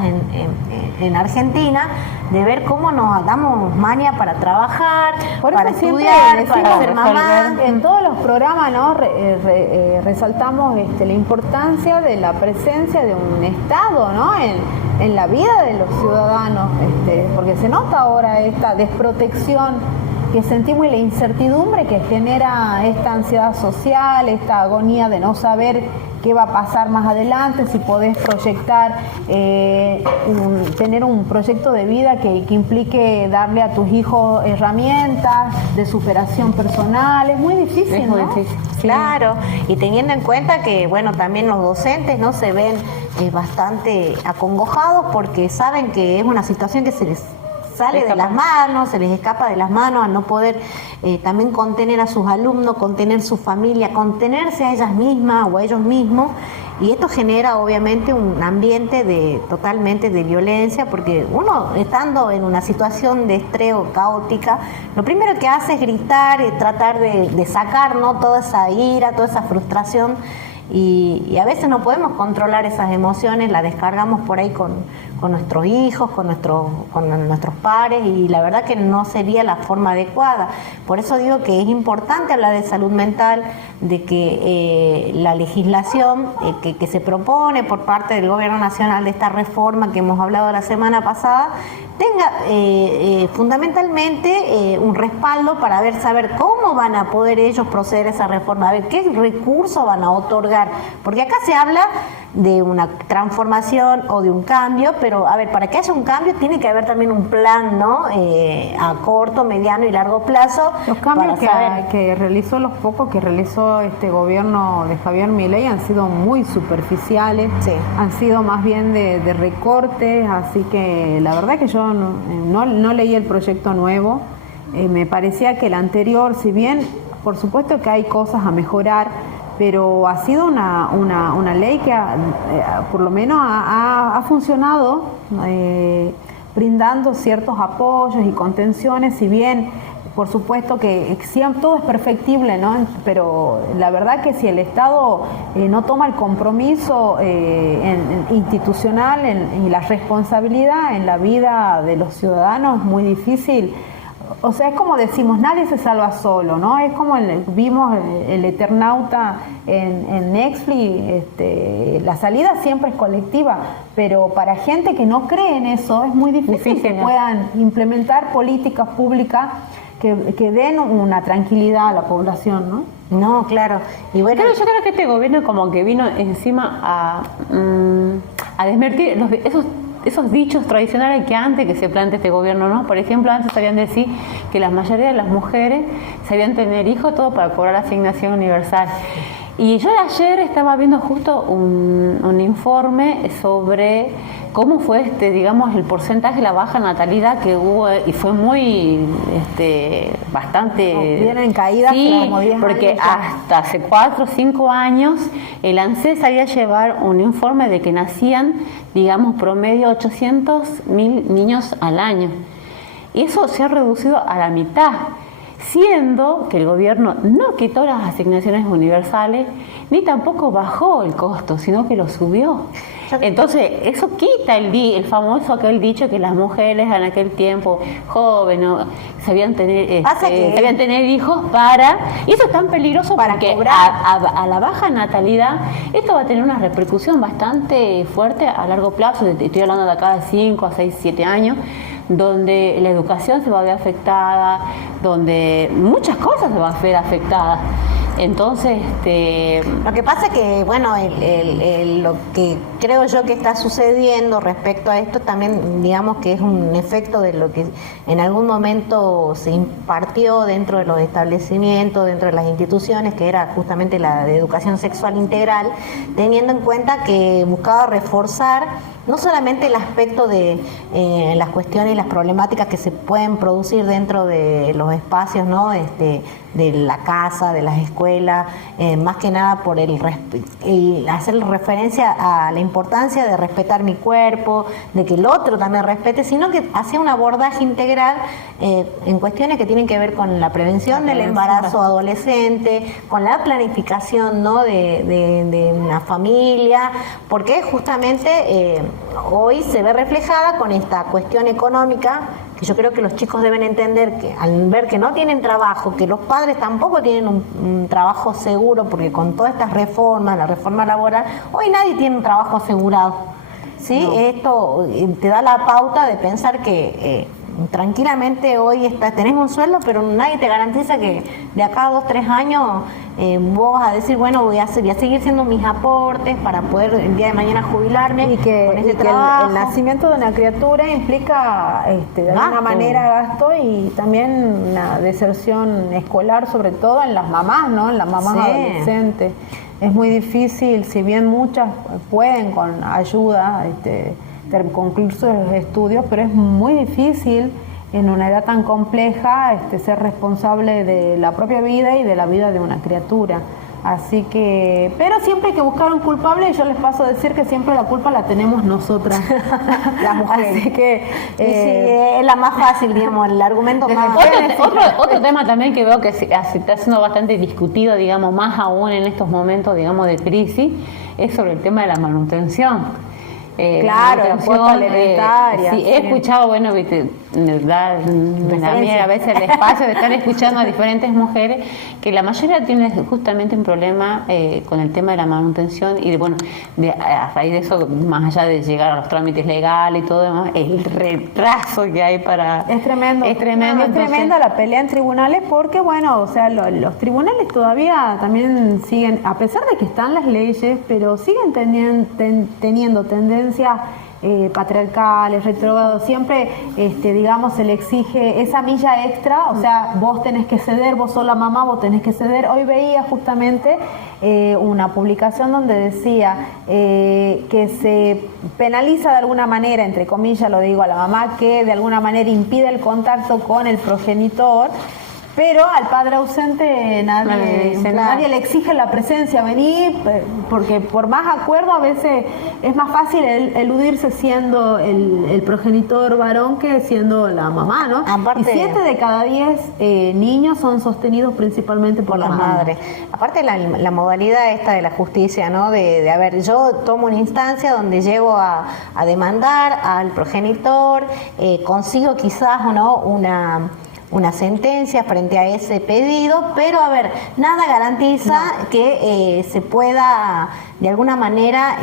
en Argentina, de ver cómo nos damos maña para trabajar, para estudiar, para ser mamá. En todos los programas, ¿no?, resaltamos la importancia de la presencia de un Estado, ¿no?, en la vida de los ciudadanos, porque se nota ahora esta desprotección que sentimos y la incertidumbre que genera esta ansiedad social, esta agonía de no saber qué va a pasar más adelante, si podés proyectar, tener un proyecto de vida que implique darle a tus hijos herramientas de superación personal. Es muy difícil, ¿no? Difícil. Claro, y teniendo en cuenta que, bueno, también los docentes, ¿no?, se ven bastante acongojados porque saben que es una situación que se les sale de las manos, se les escapa de las manos, al no poder también contener a sus alumnos, contener su familia, contenerse a ellas mismas o a ellos mismos, y esto genera obviamente un ambiente totalmente de violencia, porque uno, estando en una situación de estrés o caótica, lo primero que hace es gritar y tratar de sacar, ¿no?, toda esa ira, toda esa frustración, y a veces no podemos controlar esas emociones, las descargamos por ahí con nuestros hijos, con nuestros pares, y la verdad que no sería la forma adecuada. Por eso digo que es importante hablar de salud mental, de que la legislación que se propone por parte del Gobierno Nacional, de esta reforma que hemos hablado la semana pasada, tenga fundamentalmente un respaldo para saber cómo van a poder ellos proceder a esa reforma, a ver qué recursos van a otorgar, porque acá se habla de una transformación o de un cambio, pero a ver, para que haya un cambio tiene que haber también un plan, ¿no?, a corto, mediano y largo plazo. Los cambios que realizó, los pocos que realizó este gobierno de Javier Milei han sido muy superficiales, sí, han sido más bien de recortes, así que la verdad que yo no leí el proyecto nuevo, me parecía que el anterior, si bien por supuesto que hay cosas a mejorar, pero ha sido una ley que por lo menos ha funcionado, brindando ciertos apoyos y contenciones, si bien por supuesto que todo es perfectible, ¿no?, pero la verdad que si el Estado no toma el compromiso institucional y la responsabilidad en la vida de los ciudadanos, es muy difícil. O sea, es como decimos, nadie se salva solo, ¿no? Es como vimos el Eternauta en Netflix, la salida siempre es colectiva, pero para gente que no cree en eso es muy difícil que puedan implementar políticas públicas que den una tranquilidad a la población, ¿no? No, claro. Y bueno, yo creo que este gobierno como que vino encima a desmentir esos dichos tradicionales que antes que se plantea este gobierno, ¿no? Por ejemplo, antes sabían decir que la mayoría de las mujeres sabían tener hijos, todo para cobrar la asignación universal. Y yo ayer estaba viendo justo un informe sobre cómo fue digamos, el porcentaje de la baja natalidad que hubo, y fue muy bastante vienen caídas, sí, como 10 porque años ya. Hasta hace 4 o 5 años el ANSES sabía llevar un informe de que nacían, digamos, promedio 800.000 niños al año, y eso se ha reducido a la mitad, siendo que el gobierno no quitó las asignaciones universales ni tampoco bajó el costo, sino que lo subió. Entonces, eso quita el famoso aquel dicho que las mujeres en aquel tiempo jóvenes sabían tener hijos y eso es tan peligroso para porque a la baja natalidad esto va a tener una repercusión bastante fuerte a largo plazo. Estoy hablando de acá de 5 a 6, 7 años, donde la educación se va a ver afectada, donde muchas cosas se van a ver afectadas. Entonces, lo que pasa es que, bueno, lo que creo yo que está sucediendo respecto a esto también, digamos que es un efecto de lo que en algún momento se impartió dentro de los establecimientos, dentro de las instituciones, que era justamente la de educación sexual integral, teniendo en cuenta que buscaba reforzar no solamente el aspecto de las cuestiones y las problemáticas que se pueden producir dentro de los espacios, ¿no? De la casa, de las escuelas, más que nada por el hacer referencia a la importancia de respetar mi cuerpo, de que el otro también respete, sino que hacía un abordaje integral en cuestiones que tienen que ver con la prevención del embarazo adolescente, con la planificación, ¿no? de una familia, porque justamente hoy se ve reflejada con esta cuestión económica, que yo creo que los chicos deben entender que al ver que no tienen trabajo, que los padres tampoco tienen un trabajo seguro, porque con todas estas reformas, la reforma laboral, hoy nadie tiene un trabajo asegurado, ¿sí? No. Esto te da la pauta de pensar que tranquilamente hoy tenés un sueldo, pero nadie te garantiza que de acá a 2 o 3 años vos vas a decir, bueno, voy a seguir haciendo mis aportes para poder el día de mañana jubilarme y que, con ese trabajo. El nacimiento de una criatura implica de alguna manera gasto y también una deserción escolar, sobre todo en las mamás, ¿no? En las mamás adolescentes. Es muy difícil, si bien muchas pueden con ayuda concluir sus estudios, pero es muy difícil en una edad tan compleja ser responsable de la propia vida y de la vida de una criatura. Así que, pero siempre hay que buscar un culpable y yo les paso a decir que siempre la culpa la tenemos nosotras, las mujeres. Así que es la más fácil, digamos, el argumento más otro tema también que veo que se está siendo bastante discutido, digamos, más aún en estos momentos, digamos, de crisis, es sobre el tema de la manutención. Claro, la cuota alimentaria. Sí, he escuchado, bueno, viste, da a mí a veces el espacio de estar escuchando a diferentes mujeres que la mayoría tiene justamente un problema con el tema de la manutención y bueno, a raíz de eso, más allá de llegar a los trámites legales y todo demás, el retraso que hay para... Es tremendo. Es tremendo. Es tremenda la pelea en tribunales porque, bueno, o sea, los tribunales todavía también siguen, a pesar de que están las leyes, pero siguen teniendo tendencias patriarcales, retrógrados, siempre, digamos, se le exige esa milla extra, o sea, vos tenés que ceder, vos sos la mamá, vos tenés que ceder. Hoy veía justamente una publicación donde decía que se penaliza de alguna manera, entre comillas lo digo, a la mamá que de alguna manera impide el contacto con el progenitor, pero al padre ausente nadie le exige la presencia, vení, porque por más acuerdo a veces es más fácil eludirse siendo el progenitor varón que siendo la mamá, ¿no? Aparte, y 7 de cada 10 niños son sostenidos principalmente por las madres. Aparte la modalidad esta de la justicia, ¿no? De a ver, yo tomo una instancia donde llego a demandar al progenitor, consigo quizás o no una sentencia frente a ese pedido, pero a ver, nada garantiza que se pueda de alguna manera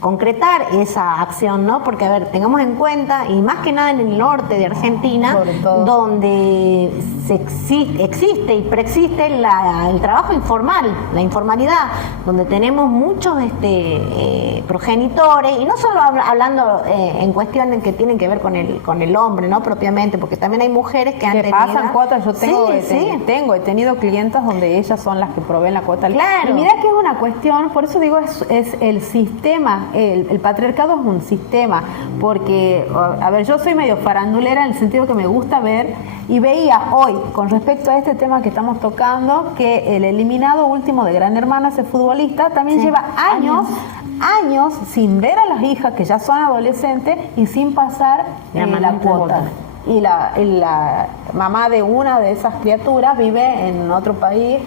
concretar esa acción, ¿no? Porque, a ver, tengamos en cuenta, y más que nada en el norte de Argentina, donde existe y preexiste el trabajo informal, la informalidad, donde tenemos muchos progenitores, y no solo hablando en cuestiones que tienen que ver con el hombre, ¿no? Propiamente, porque también hay mujeres que han tenido... pasan cuotas, yo he tenido clientas donde ellas son las que proveen la cuota. Claro. Y mira que es una cuestión, por eso digo, es el sistema. El patriarcado es un sistema, porque, a ver, yo soy medio farandulera en el sentido que me gusta ver, y veía hoy, con respecto a este tema que estamos tocando, que el eliminado último de Gran Hermano, ese futbolista, también lleva años sin ver a las hijas que ya son adolescentes y sin pasar la cuota. Y la mamá de una de esas criaturas vive en otro país.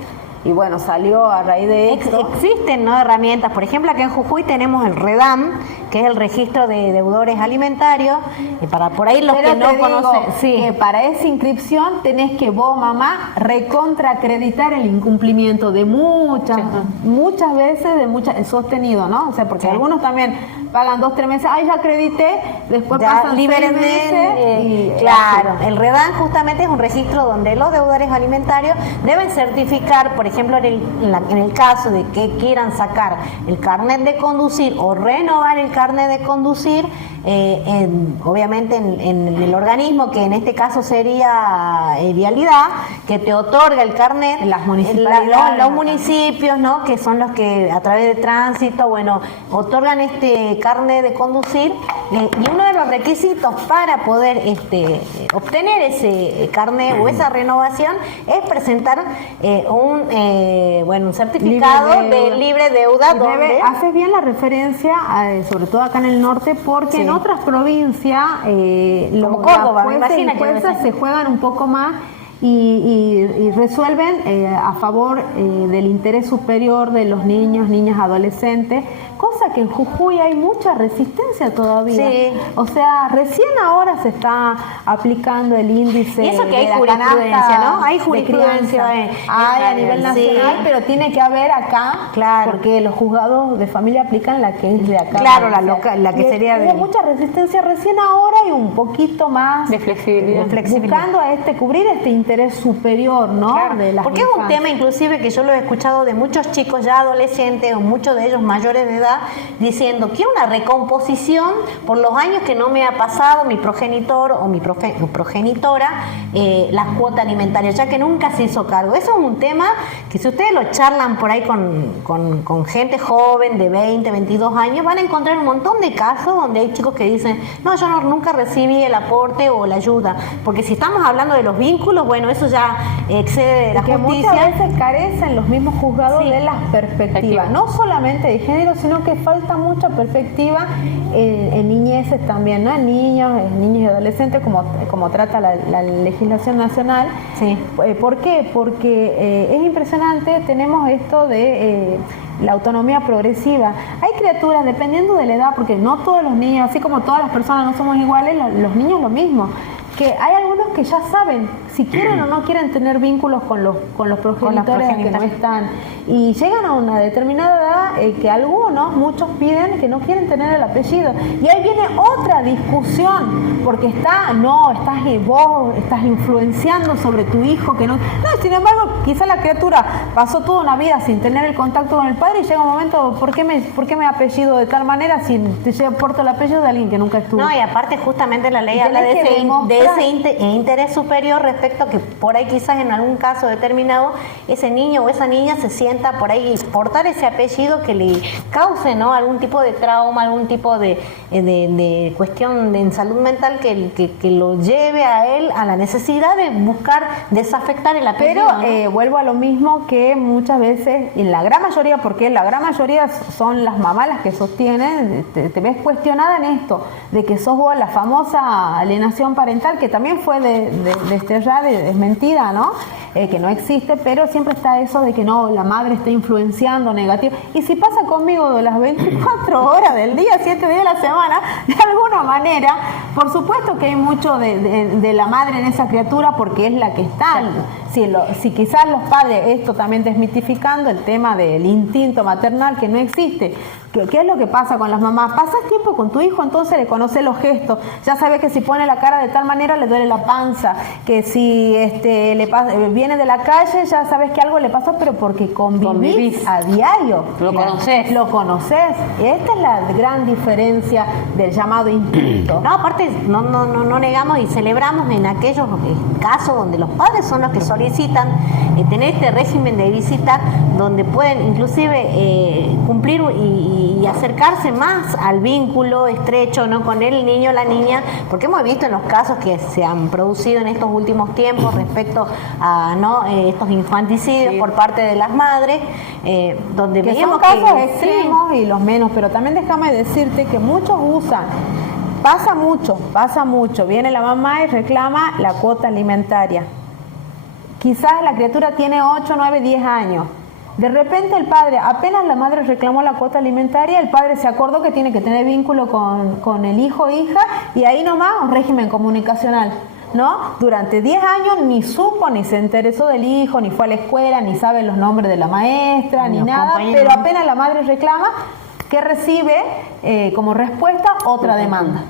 Y bueno, salió a raíz de esto. Existen, ¿no?, herramientas. Por ejemplo, acá en Jujuy tenemos el REDAM, que es el registro de deudores alimentarios, y para por ahí los que no conocen, que para esa inscripción tenés que vos, mamá, recontraacreditar el incumplimiento de muchas veces, sostenido, ¿no? O sea, porque algunos también pagan 2-3 meses, ya acredité, después ya pasan 6 meses. Claro, el REDAN justamente es un registro donde los deudores alimentarios deben certificar, por ejemplo, en el caso de que quieran sacar el carnet de conducir o renovar el carnet de conducir, obviamente en el organismo, que en este caso sería Vialidad, que te otorga el carnet, las municipalidades, los municipios, ¿no? Que son los que a través de tránsito, otorgan este carnet de conducir, y uno de los requisitos para poder obtener ese carnet o esa renovación es presentar un certificado de libre deuda. Haces bien la referencia, sobre todo acá en el norte, porque en otras provincias como Córdoba, los jueces se juegan un poco más y resuelven a favor del interés superior de los niños, niñas, adolescentes, cosa que en Jujuy hay mucha resistencia todavía. Sí. O sea, recién ahora se está aplicando el índice. Y eso que hay de jurisprudencia, ¿no? Hay jurisprudencia. Hay a nivel nacional, pero tiene que haber acá, porque los juzgados de familia aplican la que es de acá. Claro, la que sería de... Hubo mucha resistencia recién ahora y un poquito más de flexibilidad. Buscando cubrir este interés superior, ¿no? Claro, de las porque es un tema inclusive que yo lo he escuchado de muchos chicos ya adolescentes o muchos de ellos mayores de edad diciendo: quiero una recomposición por los años que no me ha pasado mi progenitor o mi progenitora la cuota alimentaria, ya que nunca se hizo cargo. Eso es un tema que si ustedes lo charlan por ahí con gente joven de 20, 22 años, van a encontrar un montón de casos donde hay chicos que dicen: no, yo nunca recibí el aporte o la ayuda. Porque si estamos hablando de los vínculos, eso ya excede de la que justicia. Muchas veces carecen los mismos juzgados de las perspectivas, no solamente de género, sino que falta mucha perspectiva en niñeces también, ¿no? En niños y adolescentes, como trata la legislación nacional. Sí. ¿Por qué? Porque es impresionante, tenemos esto de la autonomía progresiva. Hay criaturas, dependiendo de la edad, porque no todos los niños, así como todas las personas no somos iguales, los niños lo mismo, que hay algunos que ya saben si quieren o no quieren tener vínculos con los progenitores que no están, y llegan a una determinada edad que muchos piden que no quieren tener el apellido, y ahí viene otra discusión, porque vos estás influenciando sobre tu hijo, sin embargo quizá la criatura pasó toda una vida sin tener el contacto con el padre, y llega un momento: ¿por qué me apellido de tal manera si te porto el apellido de alguien que nunca estuvo? No, y aparte justamente la ley habla de ese interés superior respecto a que por ahí quizás en algún caso determinado ese niño o esa niña se sienta por ahí portar ese apellido que le cause, ¿no?, algún tipo de trauma, algún tipo de cuestión en salud mental que lo lleve a él a la necesidad de buscar desafectar el apellido. Pero vuelvo a lo mismo, que muchas veces, en la gran mayoría, porque la gran mayoría son las mamás las que sostienen, te ves cuestionada en esto, de que sos vos la famosa alienación parental, que también fue desterrada y desmentida, ¿no? Que no existe, pero siempre está eso de que no, la madre está influenciando negativo. Y si pasa conmigo de las 24 horas del día, 7 días de la semana, de alguna manera, por supuesto que hay mucho de la madre en esa criatura, porque es la que está. Si quizás los padres, esto también desmitificando el tema del instinto maternal que no existe. ¿Qué es lo que pasa con las mamás? Pasas tiempo con tu hijo, entonces le conoces los gestos, ya sabes que si pone la cara de tal manera le duele la panza, que si viene de la calle ya sabes que algo le pasó, pero porque convivís a diario. Lo conoces. Esta es la gran diferencia del llamado instinto. No, aparte no negamos y celebramos en aquellos casos donde los padres son los que solicitan tener este régimen de visita, donde pueden inclusive cumplir y acercarse más al vínculo estrecho, ¿no?, con el niño o la niña, porque hemos visto en los casos que se han producido en estos últimos tiempos respecto a estos infanticidios por parte de las madres, donde que veíamos son casos extremos y los menos, pero también déjame decirte que muchos usan. Pasa mucho. Viene la mamá y reclama la cuota alimentaria. Quizás la criatura tiene 8, 9, 10 años. De repente el padre, apenas la madre reclamó la cuota alimentaria, el padre se acordó que tiene que tener vínculo con el hijo o hija, y ahí nomás un régimen comunicacional, ¿no? Durante 10 años ni supo, ni se interesó del hijo, ni fue a la escuela, ni sabe los nombres de la maestra, ni nada, pero apenas la madre reclama, que recibe como respuesta otra demanda.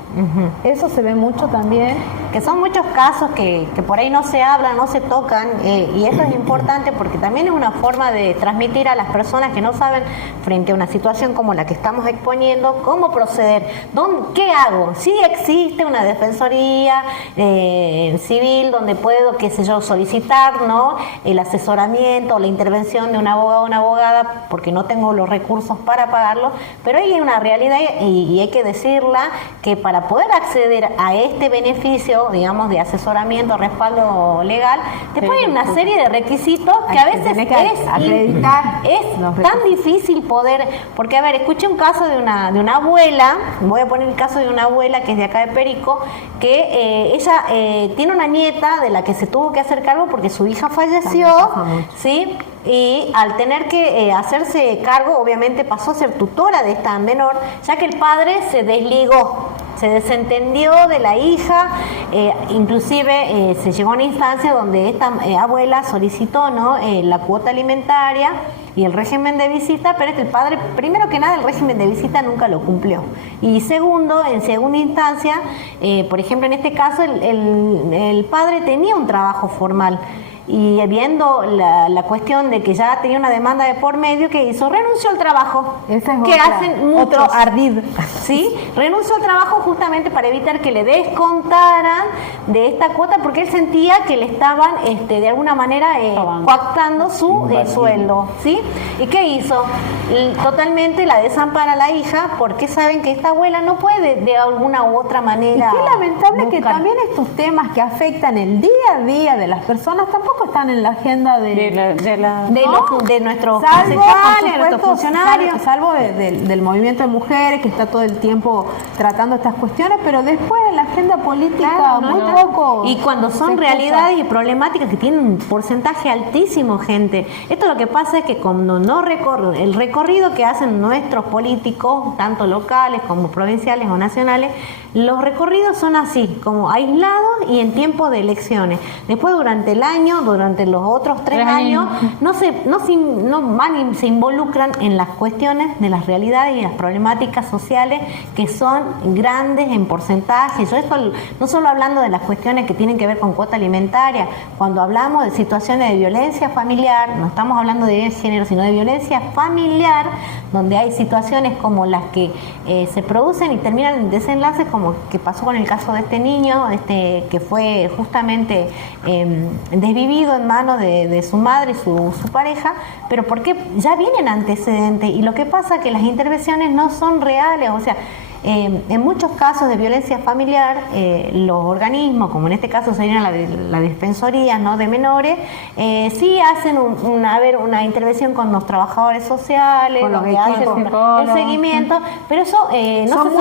Eso se ve mucho también. Que son muchos casos que por ahí no se hablan, no se tocan, y eso es importante porque también es una forma de transmitir a las personas que no saben, frente a una situación como la que estamos exponiendo, cómo proceder, qué hago. Sí existe una defensoría civil donde puedo, qué sé yo, solicitar, ¿no?, el asesoramiento o la intervención de un abogado o una abogada porque no tengo los recursos para pagarlo, pero hay una realidad y hay que decirla, que para poder acceder a este beneficio, digamos, de asesoramiento, respaldo legal, te ponen una serie de requisitos que a veces es tan difícil poder, porque a ver, escuché un caso de una abuela, voy a poner el caso de una abuela que es de acá de Perico, que ella tiene una nieta de la que se tuvo que hacer cargo porque su hija falleció, ¿sí? Y al tener que hacerse cargo, obviamente pasó a ser tutora de esta menor, ya que el padre se desligó, se desentendió de la hija, inclusive se llegó a una instancia donde esta abuela solicitó, ¿no?, la cuota alimentaria y el régimen de visita, pero es que el padre, primero que nada, el régimen de visita nunca lo cumplió. Y segundo, en segunda instancia, por ejemplo, en este caso, el padre tenía un trabajo formal. Y viendo la cuestión de que ya tenía una demanda de por medio, que hizo, renunció al trabajo. Esa es que hacen muchos, otro ardid. ¿Sí? Renunció al trabajo justamente para evitar que le descontaran de esta cuota, porque él sentía que le estaban de alguna manera coactando su sueldo, ¿sí? ¿Y qué hizo? Totalmente la desampara a la hija, porque saben que esta abuela no puede de alguna u otra manera. Y qué lamentable que también estos temas que afectan el día a día de las personas tampoco están en la agenda de nuestros funcionarios, salvo del movimiento de mujeres que está todo el tiempo tratando estas cuestiones, pero después en la agenda política poco. Y cuando son realidades y problemáticas que tienen un porcentaje altísimo, gente. Esto lo que pasa es que cuando no recorren el recorrido que hacen nuestros políticos, tanto locales como provinciales o nacionales, los recorridos son así, como aislados y en tiempo de elecciones. Después, durante el año, durante los otros 3 años, no van y se involucran en las cuestiones de las realidades y las problemáticas sociales que son grandes en porcentaje. Yo esto no solo hablando de las cuestiones que tienen que ver con cuota alimentaria, cuando hablamos de situaciones de violencia familiar, no estamos hablando de género, sino de violencia familiar, donde hay situaciones como las que se producen y terminan en desenlaces, como que pasó con el caso de este niño, que fue justamente desvivido en manos de su madre y su pareja, pero porque ya vienen antecedentes, y lo que pasa es que las intervenciones no son reales. O sea, en muchos casos de violencia familiar, los organismos, como en este caso serían las defensorías, ¿no?, de menores, sí hacen una intervención con los trabajadores sociales, con donde hacen el seguimiento, pero eso son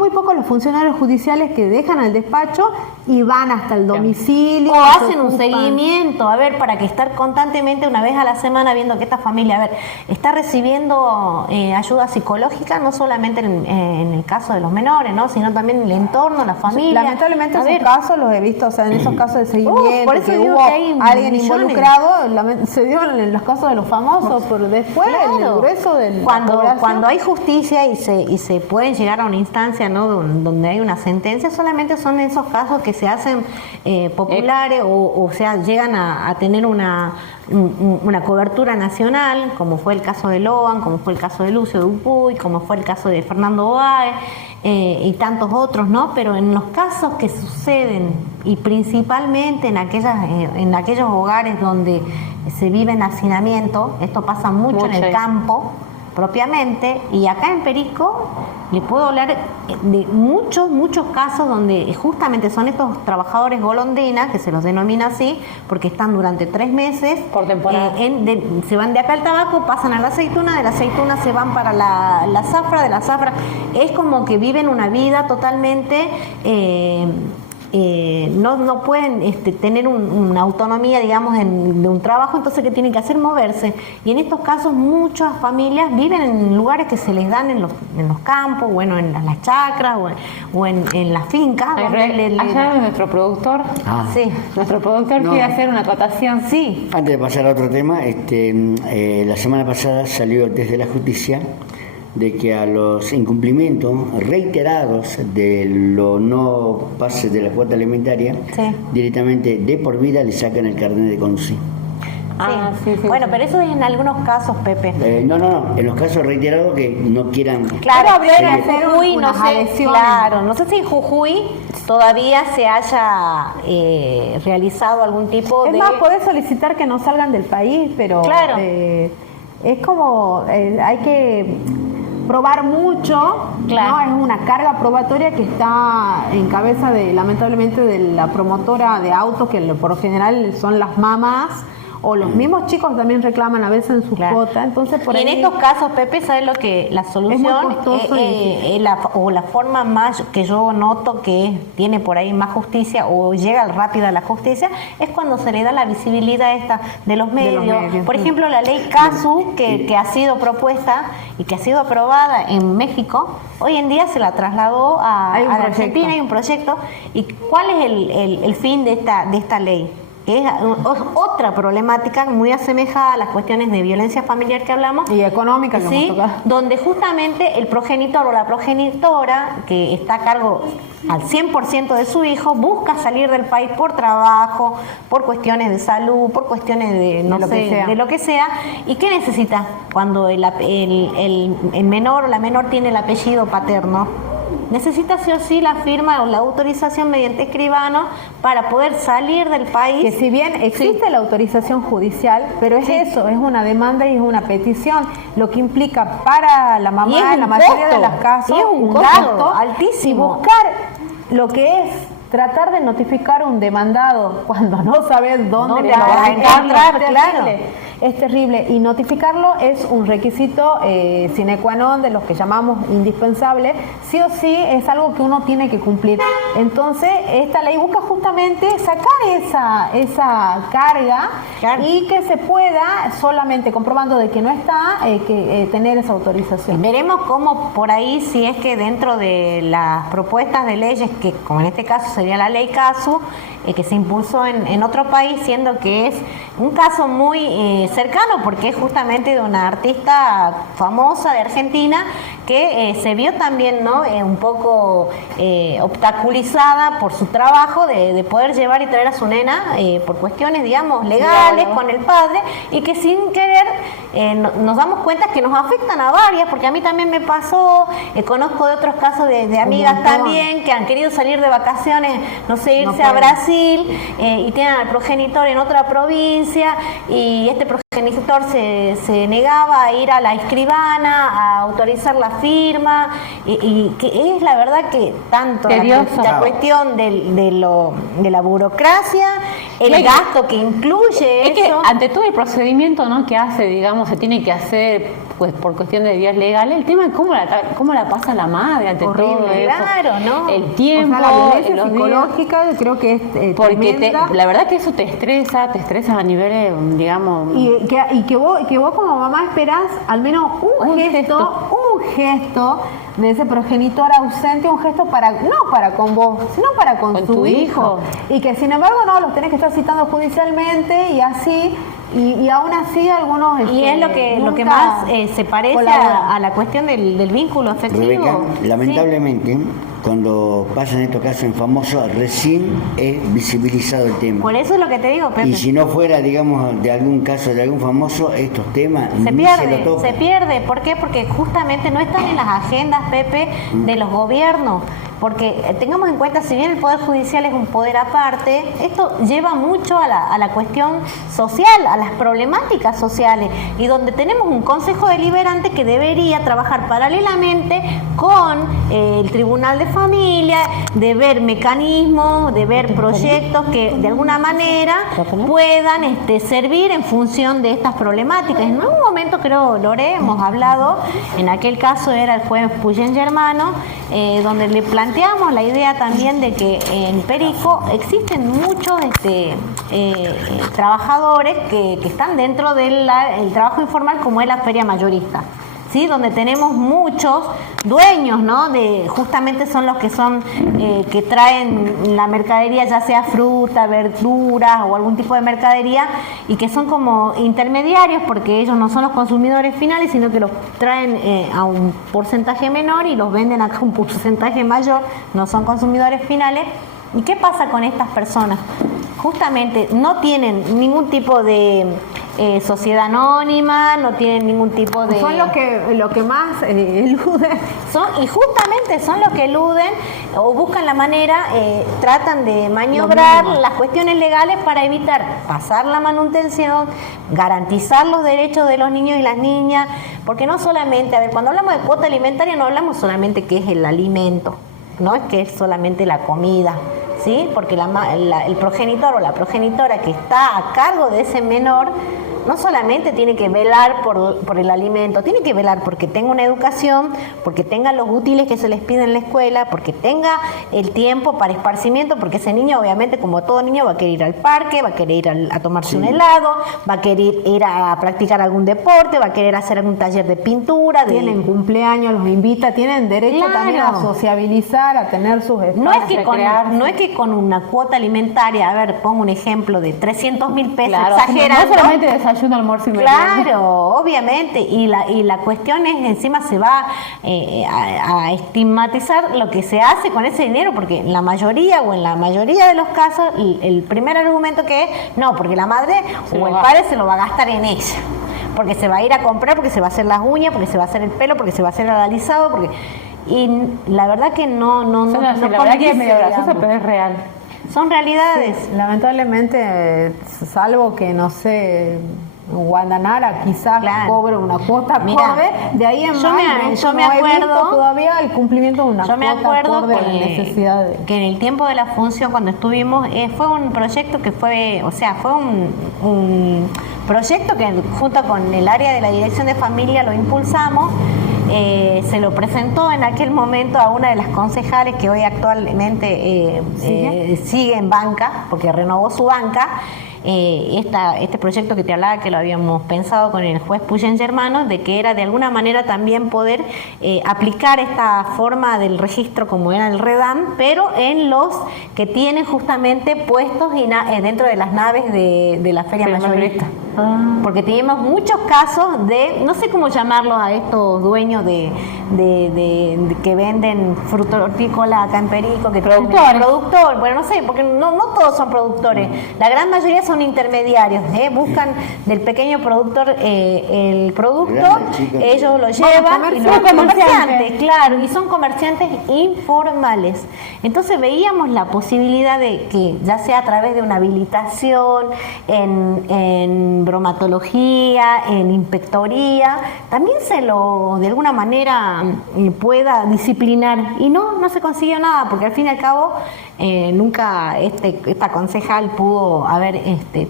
muy pocos los funcionarios judiciales que dejan el despacho y van hasta el domicilio. O hacen un seguimiento, para que estar constantemente una vez a la semana viendo que esta familia, está recibiendo ayuda psicológica, no solamente en el caso de los menores, ¿no?, sino también en el entorno, la familia. Lamentablemente esos casos los he visto, en esos casos de seguimiento, por eso que digo hubo que hay alguien millones involucrado, se dio en los casos de los famosos, pero después en el grueso del cuando hay justicia y se pueden llegar a una instancia, ¿no?, donde hay una sentencia, solamente son esos casos que se hacen populares o sea, llegan a tener una cobertura nacional, como fue el caso de Loan, como fue el caso de Lucio Dupuy, como fue el caso de Fernando Báez y tantos otros, ¿no? Pero en los casos que suceden, y principalmente en aquellos hogares donde se vive en hacinamiento, esto pasa mucho en el campo propiamente, y acá en Perico le puedo hablar de muchos casos donde justamente son estos trabajadores golondrinas, que se los denomina así, porque están durante 3 meses por temporada. Se van de acá al tabaco, pasan a la aceituna, de la aceituna se van para la zafra, de la zafra es como que viven una vida totalmente no pueden tener una autonomía, digamos, de un trabajo, entonces ¿qué tienen que hacer? Moverse. Y en estos casos muchas familias viven en lugares que se les dan en los campos, bueno, en las chacras o en las fincas. Allá es nuestro productor. Sí. Nuestro productor quiere hacer una acotación. Sí. Antes de pasar a otro tema, la semana pasada salió desde la justicia de que a los incumplimientos reiterados de lo no pase de la cuota alimentaria, directamente de por vida le sacan el carnet de conducir. Sí. Bueno, pero eso es en algunos casos, Pepe. No, en los casos reiterados que no quieran. Claro, en Jujuy, no sé si en Jujuy todavía se haya realizado algún tipo de... Es más, podés solicitar que no salgan del país, pero claro. Es como, hay que probar mucho, claro. ¿no? Es una carga probatoria que está en cabeza lamentablemente de la promotora de autos, que por lo general son las mamás, o los mismos chicos también reclaman a veces en su cuota. Entonces, por y ahí, en estos casos, Pepe, ¿sabes lo que la solución la forma más que yo noto que tiene por ahí más justicia o llega rápida la justicia es cuando se le da la visibilidad esta de los medios? Por ejemplo, la ley CASU que ha sido propuesta y que ha sido aprobada en México, hoy en día se la trasladó a Argentina. Hay un proyecto. ¿Y cuál es el fin de esta ley? Que es otra problemática muy asemejada a las cuestiones de violencia familiar que hablamos. Y económica, ¿sí? Donde justamente el progenitor o la progenitora, que está a cargo al 100% de su hijo, busca salir del país por trabajo, por cuestiones de salud, por cuestiones de lo que sea. ¿Y qué necesita cuando el menor o la menor tiene el apellido paterno? Necesita sí o sí la firma o la autorización mediante escribano para poder salir del país. Que si bien existe la autorización judicial, pero es eso, es una demanda y es una petición, lo que implica para la mamá en la mayoría de los casos un costo altísimo. Y buscar lo que es tratar de notificar un demandado cuando no sabes dónde le vas a encontrar, claro. Es terrible, y notificarlo es un requisito sine qua non de los que llamamos indispensable. Sí o sí es algo que uno tiene que cumplir. Entonces esta ley busca justamente sacar esa carga, claro. Y que se pueda, solamente comprobando de que no está, tener esa autorización. Veremos cómo por ahí, si es que dentro de las propuestas de leyes, que como en este caso sería la ley CASU, que se impulsó en otro país, siendo que es un caso muy cercano, porque es justamente de una artista famosa de Argentina que se vio también, ¿no? Un poco obstaculizada por su trabajo de poder llevar y traer a su nena por cuestiones, digamos, legales, con el padre, y que sin querer nos damos cuenta que nos afectan a varias, porque a mí también me pasó, conozco de otros casos de amigas también que han querido salir de vacaciones, no sé, irse a Brasil, y tienen al progenitor en otra provincia, y este progenitor se negaba a ir a la escribana a autorizar la firma, y que es la verdad que tanto la cuestión de la burocracia, el gasto que incluye es eso. Que ante todo el procedimiento, ¿no?, que hace, digamos, se tiene que hacer pues por cuestión de vías legales, el tema es cómo la pasa la madre ante todo eso. Claro, ¿no? El tiempo, la violencia psicológica, creo que es porque la verdad que eso te estresa a niveles, digamos... Y que vos como mamá esperás al menos un gesto de ese progenitor ausente, un gesto no para con vos, sino para con tu hijo. Y que sin embargo no, los tenés que estar citando judicialmente y así... Y aún así algunos... y es lo que más se parece a la cuestión del vínculo afectivo. Rebeca, lamentablemente, cuando pasan estos casos en famosos, recién es visibilizado el tema. Por eso es lo que te digo, Pepe. Y si no fuera, digamos, de algún caso de algún famoso, estos temas se pierde. ¿Por qué? Porque justamente no están en las agendas, Pepe, de los gobiernos. Porque tengamos en cuenta, si bien el Poder Judicial es un poder aparte, esto lleva mucho a la cuestión social, a las problemáticas sociales, y donde tenemos un Consejo Deliberante que debería trabajar paralelamente con el Tribunal de Familia, de ver mecanismos, de ver proyectos que de alguna manera puedan servir en función de estas problemáticas. En un momento, creo, Lore, hemos hablado, en aquel caso era el juez Puyén Germano, donde le planteamos planteamos la idea también de que en Perico existen muchos trabajadores que están dentro del trabajo informal, como es la feria mayorista, ¿sí? Donde tenemos muchos dueños, ¿no? Justamente son los que que traen la mercadería, ya sea fruta, verduras o algún tipo de mercadería, y que son como intermediarios, porque ellos no son los consumidores finales, sino que los traen a un porcentaje menor y los venden a un porcentaje mayor, no son consumidores finales. ¿Y qué pasa con estas personas? Justamente no tienen ningún tipo de sociedad anónima, no tienen ningún tipo de... Son lo que más eluden. Y justamente son los que eluden o buscan la manera, tratan de maniobrar las cuestiones legales para evitar pasar la manutención, garantizar los derechos de los niños y las niñas, porque no solamente, cuando hablamos de cuota alimentaria no hablamos solamente que es el alimento, no es que es solamente la comida, ¿sí? Porque el progenitor o la progenitora que está a cargo de ese menor no solamente tiene que velar por el alimento, tiene que velar porque tenga una educación, porque tenga los útiles que se les pide en la escuela, porque tenga el tiempo para esparcimiento, porque ese niño, obviamente, como todo niño, va a querer ir al parque, va a querer ir a tomarse un helado, va a querer ir a practicar algún deporte, va a querer hacer algún taller de pintura. Tienen cumpleaños, los invita, tienen derecho también a sociabilizar, a tener sus espacios. No es que con una cuota alimentaria, pongo un ejemplo de 300.000 pesos, claro, exagerando. No solamente desayuno, almuerzo y merienda. Claro, obviamente, y la cuestión es, encima se va a estigmatizar lo que se hace con ese dinero, porque en la mayoría de los casos, el primer argumento que es, no, porque la madre o el padre se lo va a gastar en ella, porque se va a ir a comprar, porque se va a hacer las uñas, porque se va a hacer el pelo, porque se va a hacer el alisado, y la verdad que no la verdad que es medio gracioso, pero es real. Son realidades. Sí, lamentablemente, salvo que, no sé, Guandanara quizás cobre una cuota acorde, de ahí en más yo me acuerdo todavía el cumplimiento de una yo me cuota acuerdo acorde a la necesidad que en el tiempo de la función, cuando estuvimos, fue un proyecto que fue un proyecto que junto con el área de la Dirección de Familia lo impulsamos. Se lo presentó en aquel momento a una de las concejales que hoy actualmente sigue en banca, porque renovó su banca. Este proyecto que te hablaba, que lo habíamos pensado con el juez Puyen Germano, de que era de alguna manera también poder aplicar esta forma del registro como era el REDAM, pero en los que tienen justamente puestos dentro de las naves de la feria mayorista. Porque tenemos muchos casos de, no sé cómo llamarlos a estos dueños de que venden fruta hortícola acá en Perico, que productor, bueno, no sé, porque no todos son productores, la gran mayoría son intermediarios, buscan del pequeño productor el producto, ellos lo llevan y son comerciantes, claro, y son comerciantes informales. Entonces veíamos la posibilidad de que, ya sea a través de una habilitación en bromatología, en inspectoría, también se lo, de alguna manera, pueda disciplinar, y no se consiguió nada, porque al fin y al cabo nunca esta concejal pudo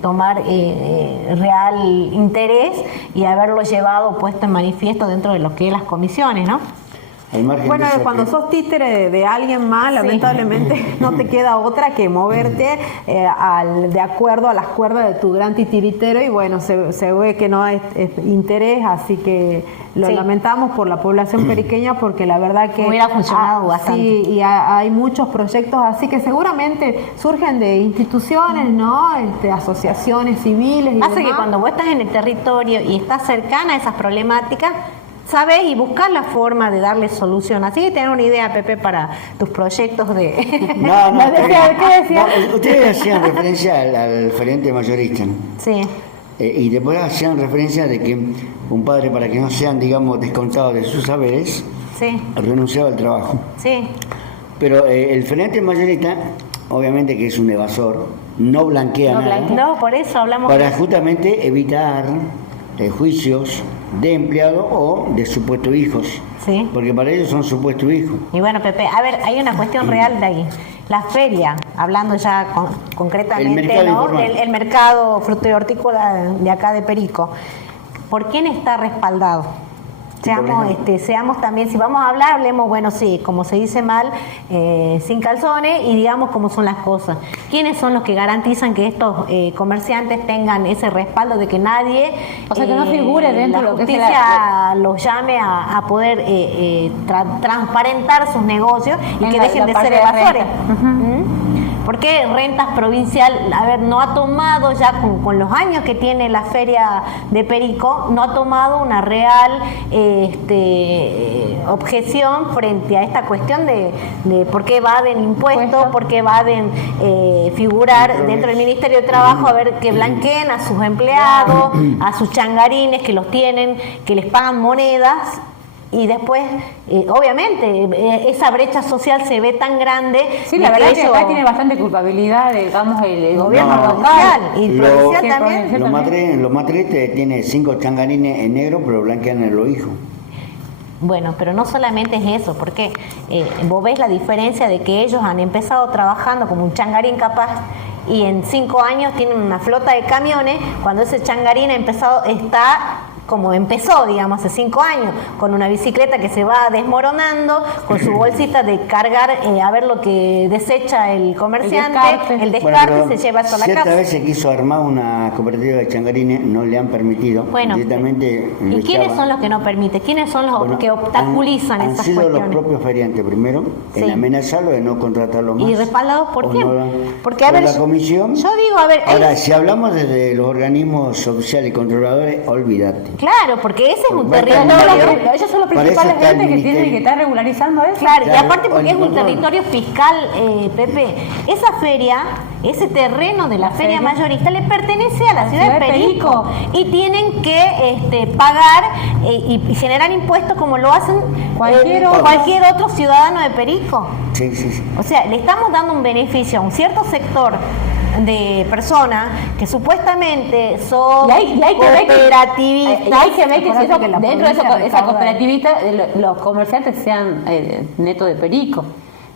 tomar real interés y haberlo llevado puesto en manifiesto dentro de lo que es las comisiones, ¿no? Bueno, cuando sos títere de alguien más, lamentablemente no te queda otra que moverte de acuerdo a las cuerdas de tu gran titiritero, y bueno, se ve que no es interés, así que lo lamentamos por la población periqueña, porque la verdad que hubiera funcionado bastante. Sí, y hay muchos proyectos así que seguramente surgen de instituciones, ¿no? Asociaciones civiles y Hace demás. que cuando vos estás en el territorio y estás cercana a esas problemáticas, sabes, y buscar la forma de darle solución. Así que tener una idea, Pepe, para tus proyectos de... ¿Qué decía? Ustedes hacían referencia al gerente mayorista. Sí. Y después hacían referencia de que un padre, para que no sean, digamos, descontados de sus saberes, renunciaba al trabajo. Sí. Pero el gerente mayorista, obviamente que es un evasor, no blanquea nada. No, por eso hablamos... Para justamente evitar juicios de empleados o de supuestos hijos. Sí. Porque para ellos son supuestos hijos. Y bueno, Pepe, a ver, hay una cuestión real de ahí. La feria, hablando ya concretamente, el mercado fruto y hortícola de acá de Perico, ¿por quién está respaldado? seamos también, si vamos a hablar, hablemos, bueno, sí, como se dice mal, sin calzones, y digamos cómo son las cosas. ¿Quiénes son los que garantizan que estos comerciantes tengan ese respaldo de que nadie, o sea, que no figure dentro la de lo que es justicia los llame a poder transparentar sus negocios y que dejen de ser evasores? ¿Por qué Rentas Provincial, a ver, no ha tomado ya con los años que tiene la feria de Perico, no ha tomado una real objeción frente a esta cuestión de por qué evaden impuestos, por qué evaden figurar dentro del Ministerio de Trabajo, a ver, que blanqueen a sus empleados, a sus changarines que los tienen, que les pagan monedas? Y después, obviamente, esa brecha social se ve tan grande. Sí, la verdad es que acá tiene bastante culpabilidad, digamos, el gobierno local. Y el provincial también. Los más tristes tiene 5 changarines en negro, pero blanquean en los hijos. Bueno, pero no solamente es eso, porque vos ves la diferencia de que ellos han empezado trabajando como un changarín capaz y en 5 años tienen una flota de camiones, cuando ese changarín está como empezó, digamos, hace 5 años, con una bicicleta que se va desmoronando, con su bolsita de cargar a ver lo que desecha el comerciante, el descarte, se lleva eso a la casa. Cierta vez se quiso armar una cooperativa de changarines, no le han permitido. Bueno, ¿y quiénes son los que no permiten? ¿Quiénes son los que obstaculizan esas cuestiones? Han sido los propios feriantes, primero, en amenazarlo de no contratarlo más. ¿Y respaldados por quién? Porque, a ver, la comisión. Yo digo, a ver... Ahora, si hablamos desde los organismos sociales y controladores, olvídate. Claro, porque ese es un territorio. Ellos son los principales entes que tienen que estar regularizando eso. Claro, y aparte porque es un territorio fiscal, Pepe. Esa feria, ese terreno de la feria mayorista le pertenece a la ciudad de Perico y tienen que pagar y generar impuestos como lo hacen cualquier otro ciudadano de Perico. Sí, sí, sí. O sea, le estamos dando un beneficio a un cierto sector de personas que supuestamente son cooperativistas. Hay que ver que dentro de esa cooperativista los comerciantes sean netos de Perico.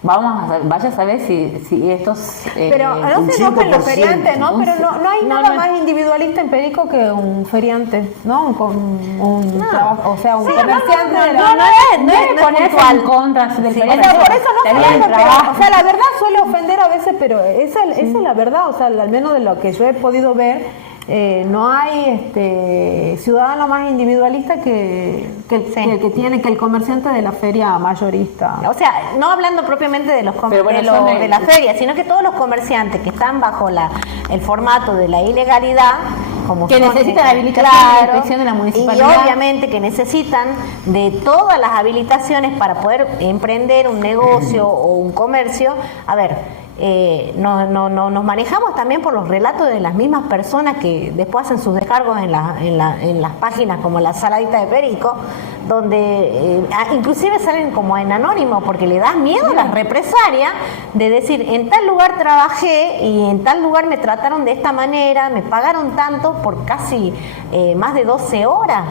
Vaya a saber si estos... pero no se enojen los feriantes, ¿no? Pero no hay nada más individualista en Perico que un feriante, ¿no? Con un trabajo, o sea, un comerciante. No es ponerse en contra del feriante. Por eso no se enoja, o sea, la verdad suele ofender a veces, pero esa es la verdad, o sea, al menos de lo que yo he podido ver. No hay ciudadano más individualista que el comerciante de la feria mayorista. O sea, no hablando propiamente de de la feria, sino que todos los comerciantes que están bajo el formato de la ilegalidad, como que necesitan habilitación de la inspección de la municipalidad, y obviamente que necesitan de todas las habilitaciones para poder emprender un negocio o un comercio. A ver, nos manejamos también por los relatos de las mismas personas que después hacen sus descargos en las páginas como la Saladita de Perico, donde inclusive salen como en anónimo porque le da miedo las represalias de decir, en tal lugar trabajé y en tal lugar me trataron de esta manera, me pagaron tanto por casi más de 12 horas.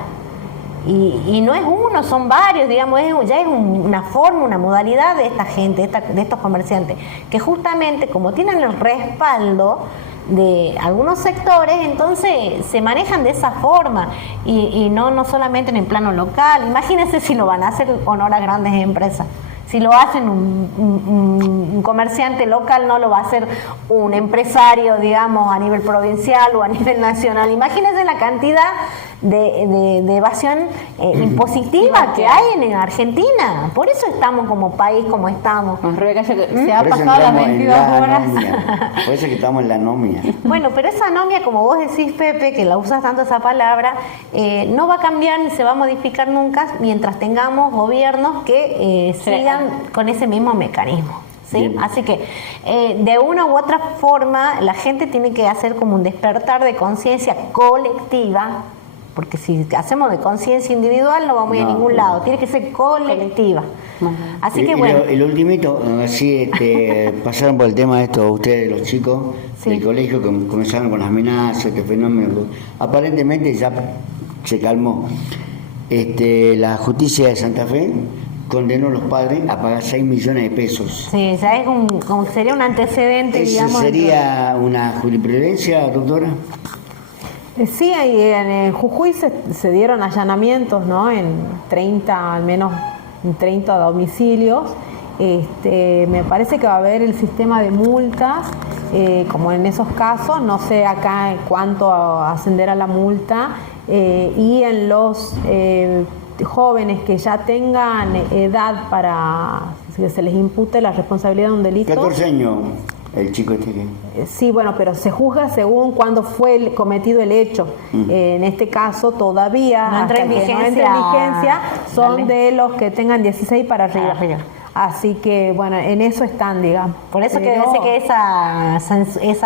Y no es uno, son varios, digamos, ya es una forma, una modalidad de esta gente, de estos comerciantes, que justamente como tienen el respaldo de algunos sectores, entonces se manejan de esa forma y no solamente en el plano local. Imagínense si lo van a hacer honor a grandes empresas. Si lo hacen un comerciante local, no lo va a hacer un empresario, digamos, a nivel provincial o a nivel nacional. Imagínense la cantidad de evasión impositiva que hay en Argentina. Por eso estamos como país como estamos. Se ha pasado las 22 horas. Por eso que estamos en la anomia. Bueno, pero esa anomia, como vos decís, Pepe, que la usas tanto esa palabra, no va a cambiar ni se va a modificar nunca mientras tengamos gobiernos que sigan con ese mismo mecanismo. ¿Sí? Así que de una u otra forma la gente tiene que hacer como un despertar de conciencia colectiva, porque si hacemos de conciencia individual no vamos a ir a ningún lado, tiene que ser colectiva. Así que bueno. El ultimito, así pasaron por el tema de esto ustedes, los chicos del colegio, que comenzaron con las amenazas, este fenómeno. Aparentemente ya se calmó. La justicia de Santa Fe condenó a los padres a pagar 6 millones de pesos. Sí, ya es como sería un antecedente, ¿Eso digamos. sería una jurisprudencia, doctora? Sí, en Jujuy se dieron allanamientos, ¿no? Al menos en 30 domicilios. Me parece que va a haber el sistema de multas, como en esos casos, no sé acá cuánto ascenderá la multa, y en los jóvenes que ya tengan edad para que se les impute la responsabilidad de un delito. 14 años. El chico este que... Sí, bueno, pero se juzga según cuándo fue cometido el hecho. En este caso todavía no entra en vigencia, son de los que tengan 16 para arriba. Arriba. Así que, bueno, en eso están, digamos. Por eso que dice que esa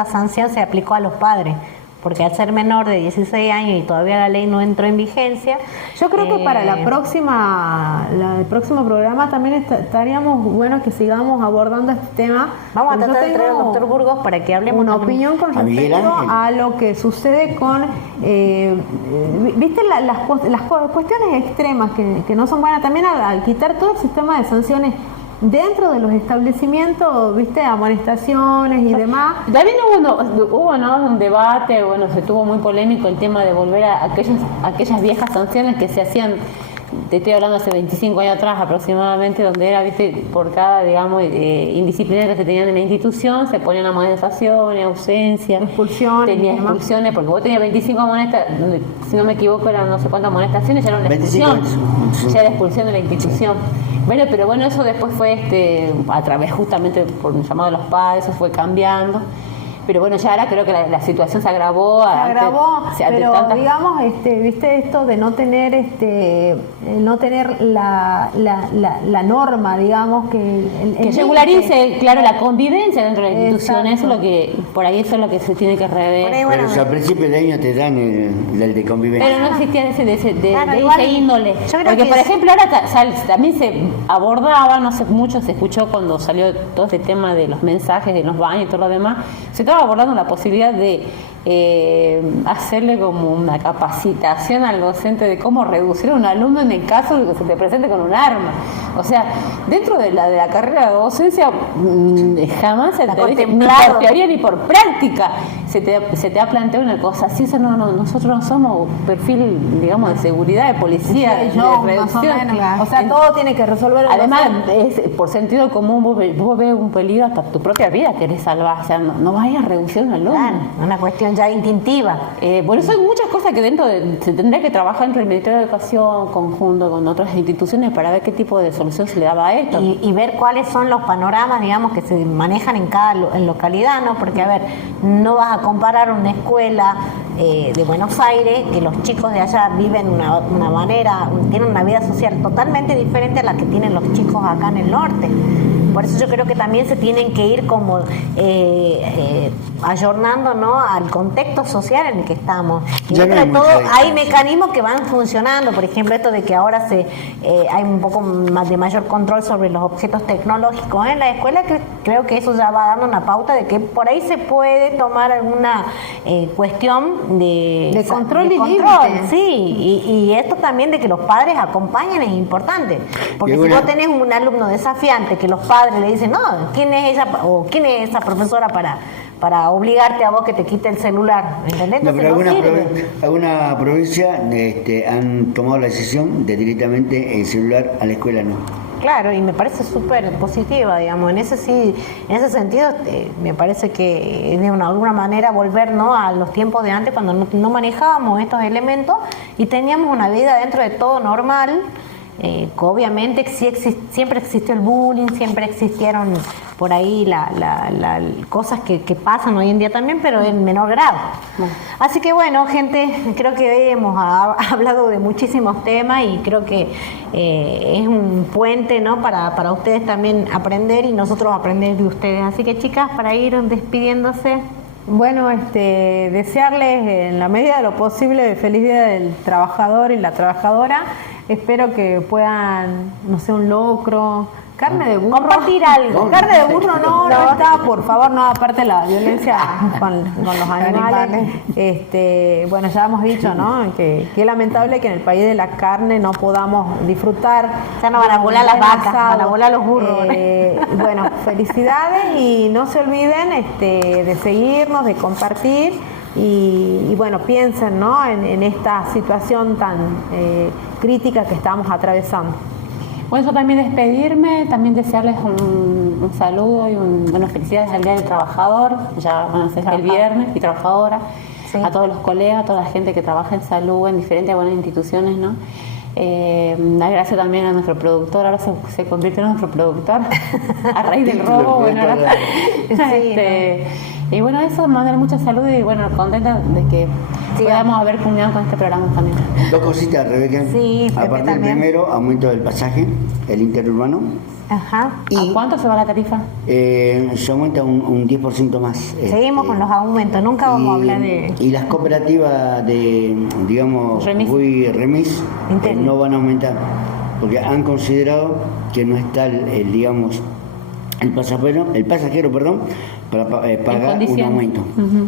sanción se aplicó a los padres, porque al ser menor de 16 años y todavía la ley no entró en vigencia. Yo creo que para el próximo programa también estaríamos bueno que sigamos abordando este tema. Vamos a tratar de traer al doctor Burgos para que hablemos una opinión con respecto a lo que sucede con, viste, las cuestiones extremas que no son buenas. También al quitar todo el sistema de sanciones dentro de los establecimientos, viste, amonestaciones y demás. También hubo ¿no? un debate, bueno, se tuvo muy polémico el tema de volver a aquellas viejas sanciones que se hacían, te estoy hablando hace 25 años atrás aproximadamente, donde era, viste, por cada, digamos, indisciplina que se tenían en la institución, se ponían amonestaciones, ausencias, tenías expulsiones, porque vos tenías 25 amonestaciones, si no me equivoco eran no sé cuántas amonestaciones, ya era una expulsión, ya era expulsión de la institución. Bueno, pero bueno, eso después fue a través justamente por un llamado de los padres, eso fue cambiando. Pero bueno, ya ahora creo que la situación se agravó. Pero digamos, viste esto de no tener la norma, digamos, que regularice, claro, la convivencia dentro de la institución. Eso es lo que, por ahí eso es lo que se tiene que rever. Pero a principios de año te dan el de convivencia. Pero no existía de ese índole. Porque, por ejemplo, ahora también se abordaba, no sé, mucho se escuchó cuando salió todo este tema de los mensajes de los baños y todo lo demás, se estaba abordando la posibilidad de hacerle como una capacitación al docente de cómo reducir a un alumno en el caso de que se te presente con un arma. O sea, dentro de la carrera de docencia jamás se te dice, ni por teoría ni por práctica se te ha planteado una cosa así. Eso nosotros no somos perfil, digamos, de seguridad, de policía, de reducción. O sea, todo tiene que resolver. Además, por sentido común, vos ves un peligro, hasta tu propia vida querés salvar. O sea, no vayas a reducir a un alumno. Claro, una cuestión ya instintiva. Por eso hay muchas cosas que se tendría que trabajar entre el Ministerio de Educación conjunto con otras instituciones para ver qué tipo de solución se le daba a esto. Y ver cuáles son los panoramas, digamos, que se manejan en cada localidad, ¿no? Porque, a ver, no vas a comparar una escuela de Buenos Aires, que los chicos de allá viven una manera, tienen una vida social totalmente diferente a la que tienen los chicos acá en el norte. Por eso yo creo que también se tienen que ir como ayornando, ¿no?, al contexto social en el que estamos. Y dentro de todo hay mecanismos que van funcionando. Por ejemplo, esto de que ahora hay un poco más de mayor control sobre los objetos tecnológicos en la escuela, que creo que eso ya va dando una pauta de que por ahí se puede tomar alguna cuestión de control y límite. Sí, y esto también de que los padres acompañen es importante. Porque si vos tenés un alumno desafiante que los padres le dicen, no, ¿quién es ella o quién es esa profesora para obligarte a vos que te quite el celular? ¿Entendés? No, pero alguna provincia han tomado la decisión de directamente el celular a la escuela no. Claro, y me parece súper positiva, digamos. En ese sentido, me parece que de alguna manera volver, ¿no?, a los tiempos de antes, cuando no manejábamos estos elementos y teníamos una vida dentro de todo normal. Obviamente siempre existió el bullying, siempre existieron por ahí cosas que pasan hoy en día también, pero en menor grado. Así que bueno, gente, creo que hoy hemos hablado de muchísimos temas y creo que es un puente, ¿no?, para ustedes también aprender y nosotros aprender de ustedes. Así que, chicas, para ir despidiéndose. Bueno, desearles en la medida de lo posible feliz día del trabajador y la trabajadora. Espero que puedan, no sé, un locro, carne de burro. Compartir algo. Carne de burro no está, por favor, no, aparte de la violencia con los animales. Bueno, ya hemos dicho, ¿no?, que es lamentable que en el país de la carne no podamos disfrutar. Ya no van a volar las vacas, van a volar los burros. Bueno, felicidades y no se olviden de seguirnos, de compartir. y bueno, piensen, ¿no?, en esta situación tan crítica que estamos atravesando. Bueno, yo también despedirme, también desearles un saludo y bueno, felicidades al Día del Trabajador, ya van a ser el viernes, y trabajadora, sí, a todos los colegas, a toda la gente que trabaja en salud en diferentes buenas instituciones, ¿no? Dar gracias también a nuestro productor, ahora se convirtió en nuestro productor a raíz del robo, bueno, ahora, y bueno, eso, mandar mucha salud y bueno, contenta de que podamos haber culminado con este programa también. Dos cositas, Rebeca. Sí, Pepe Aparte del también. primero, aumento del pasaje, el interurbano. Ajá. ¿A cuánto se va la tarifa? Se aumenta un 10% más. Seguimos con los aumentos, nunca vamos a hablar de... Y las cooperativas de, digamos, Remis. Remis no van a aumentar, porque han considerado que no está digamos, el pasajero, para pagar un aumento.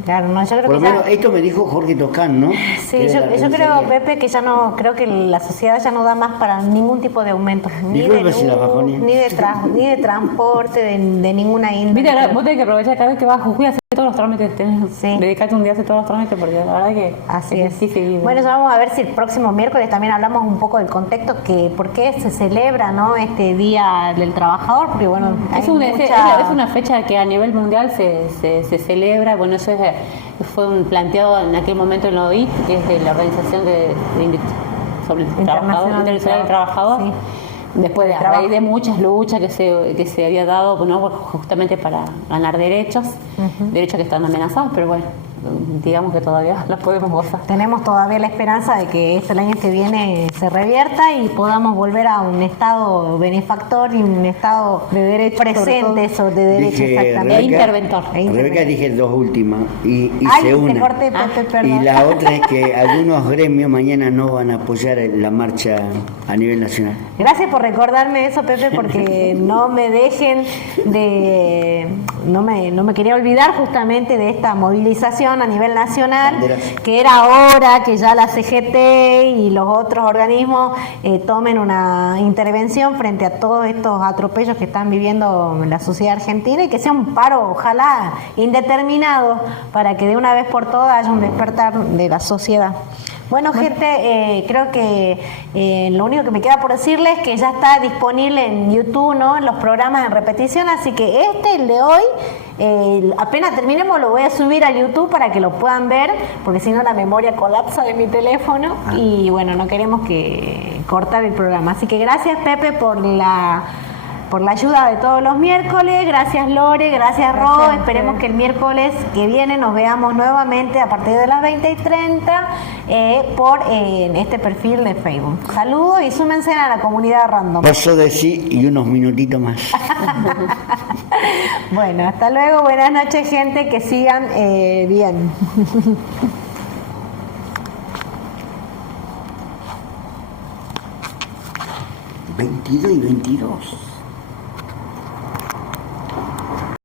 Claro, no, yo creo Por lo que menos esto me dijo Jorge Toscán, ¿no? Sí, yo creo, Pepe, que ya no, creo que la sociedad ya no da más para ningún tipo de aumentos, ni de Disculpe si la luz, bajonea. ni de transporte, de ninguna índole. Viste, vos tenés que aprovechar cada vez que vas a Jujuy a hacer todos los trámites, Sí. dedicarte un día a hacer todos los trámites, porque la verdad que Así es. difícil. Bueno, ya vamos a ver si el próximo miércoles también hablamos un poco del contexto, que por qué se celebra, ¿no?, este Día del Trabajador, porque bueno, hay es mucha... una fecha que a nivel mundial se celebra. Bueno, eso fue planteado en aquel momento en la OIT, que es la Organización sobre el Trabajador, Internacional del Trabajador. Sí. Después, a raíz de muchas luchas que se había dado, ¿no?, justamente para ganar derechos, derechos que están amenazados, pero bueno, digamos que todavía los podemos gozar. Tenemos todavía la esperanza de que el año que viene se revierta y podamos volver a un estado benefactor y un estado de derecho presente, eso, de derecho, exactamente. E interventor. Rebeca, dije dos últimas y Ay, se te una. corté, Pepe, perdón. Y la otra es que algunos gremios mañana no van a apoyar la marcha a nivel nacional. Gracias por recordarme eso, Pepe, porque no me dejen de... No me quería olvidar justamente de esta movilización a nivel nacional, que era hora que ya la CGT y los otros organismos tomen una intervención frente a todos estos atropellos que están viviendo en la sociedad argentina, y que sea un paro, ojalá, indeterminado, para que de una vez por todas haya un despertar de la sociedad. Bueno, gente, creo que lo único que me queda por decirles es que ya está disponible en YouTube, ¿no?, en los programas en repetición, así que el de hoy, apenas terminemos lo voy a subir a YouTube para que lo puedan ver, porque si no la memoria colapsa de mi teléfono y bueno, no queremos que cortar el programa. Así que gracias, Pepe, por la ayuda de todos los miércoles. Gracias, Lore, gracias, Ro. Esperemos que el miércoles que viene nos veamos nuevamente a partir de las 20:30 por este perfil de Facebook. Saludos y súmense a la comunidad random. Paso de sí y unos minutitos más. Bueno, hasta luego. Buenas noches, gente. Que sigan bien. 22 y 22.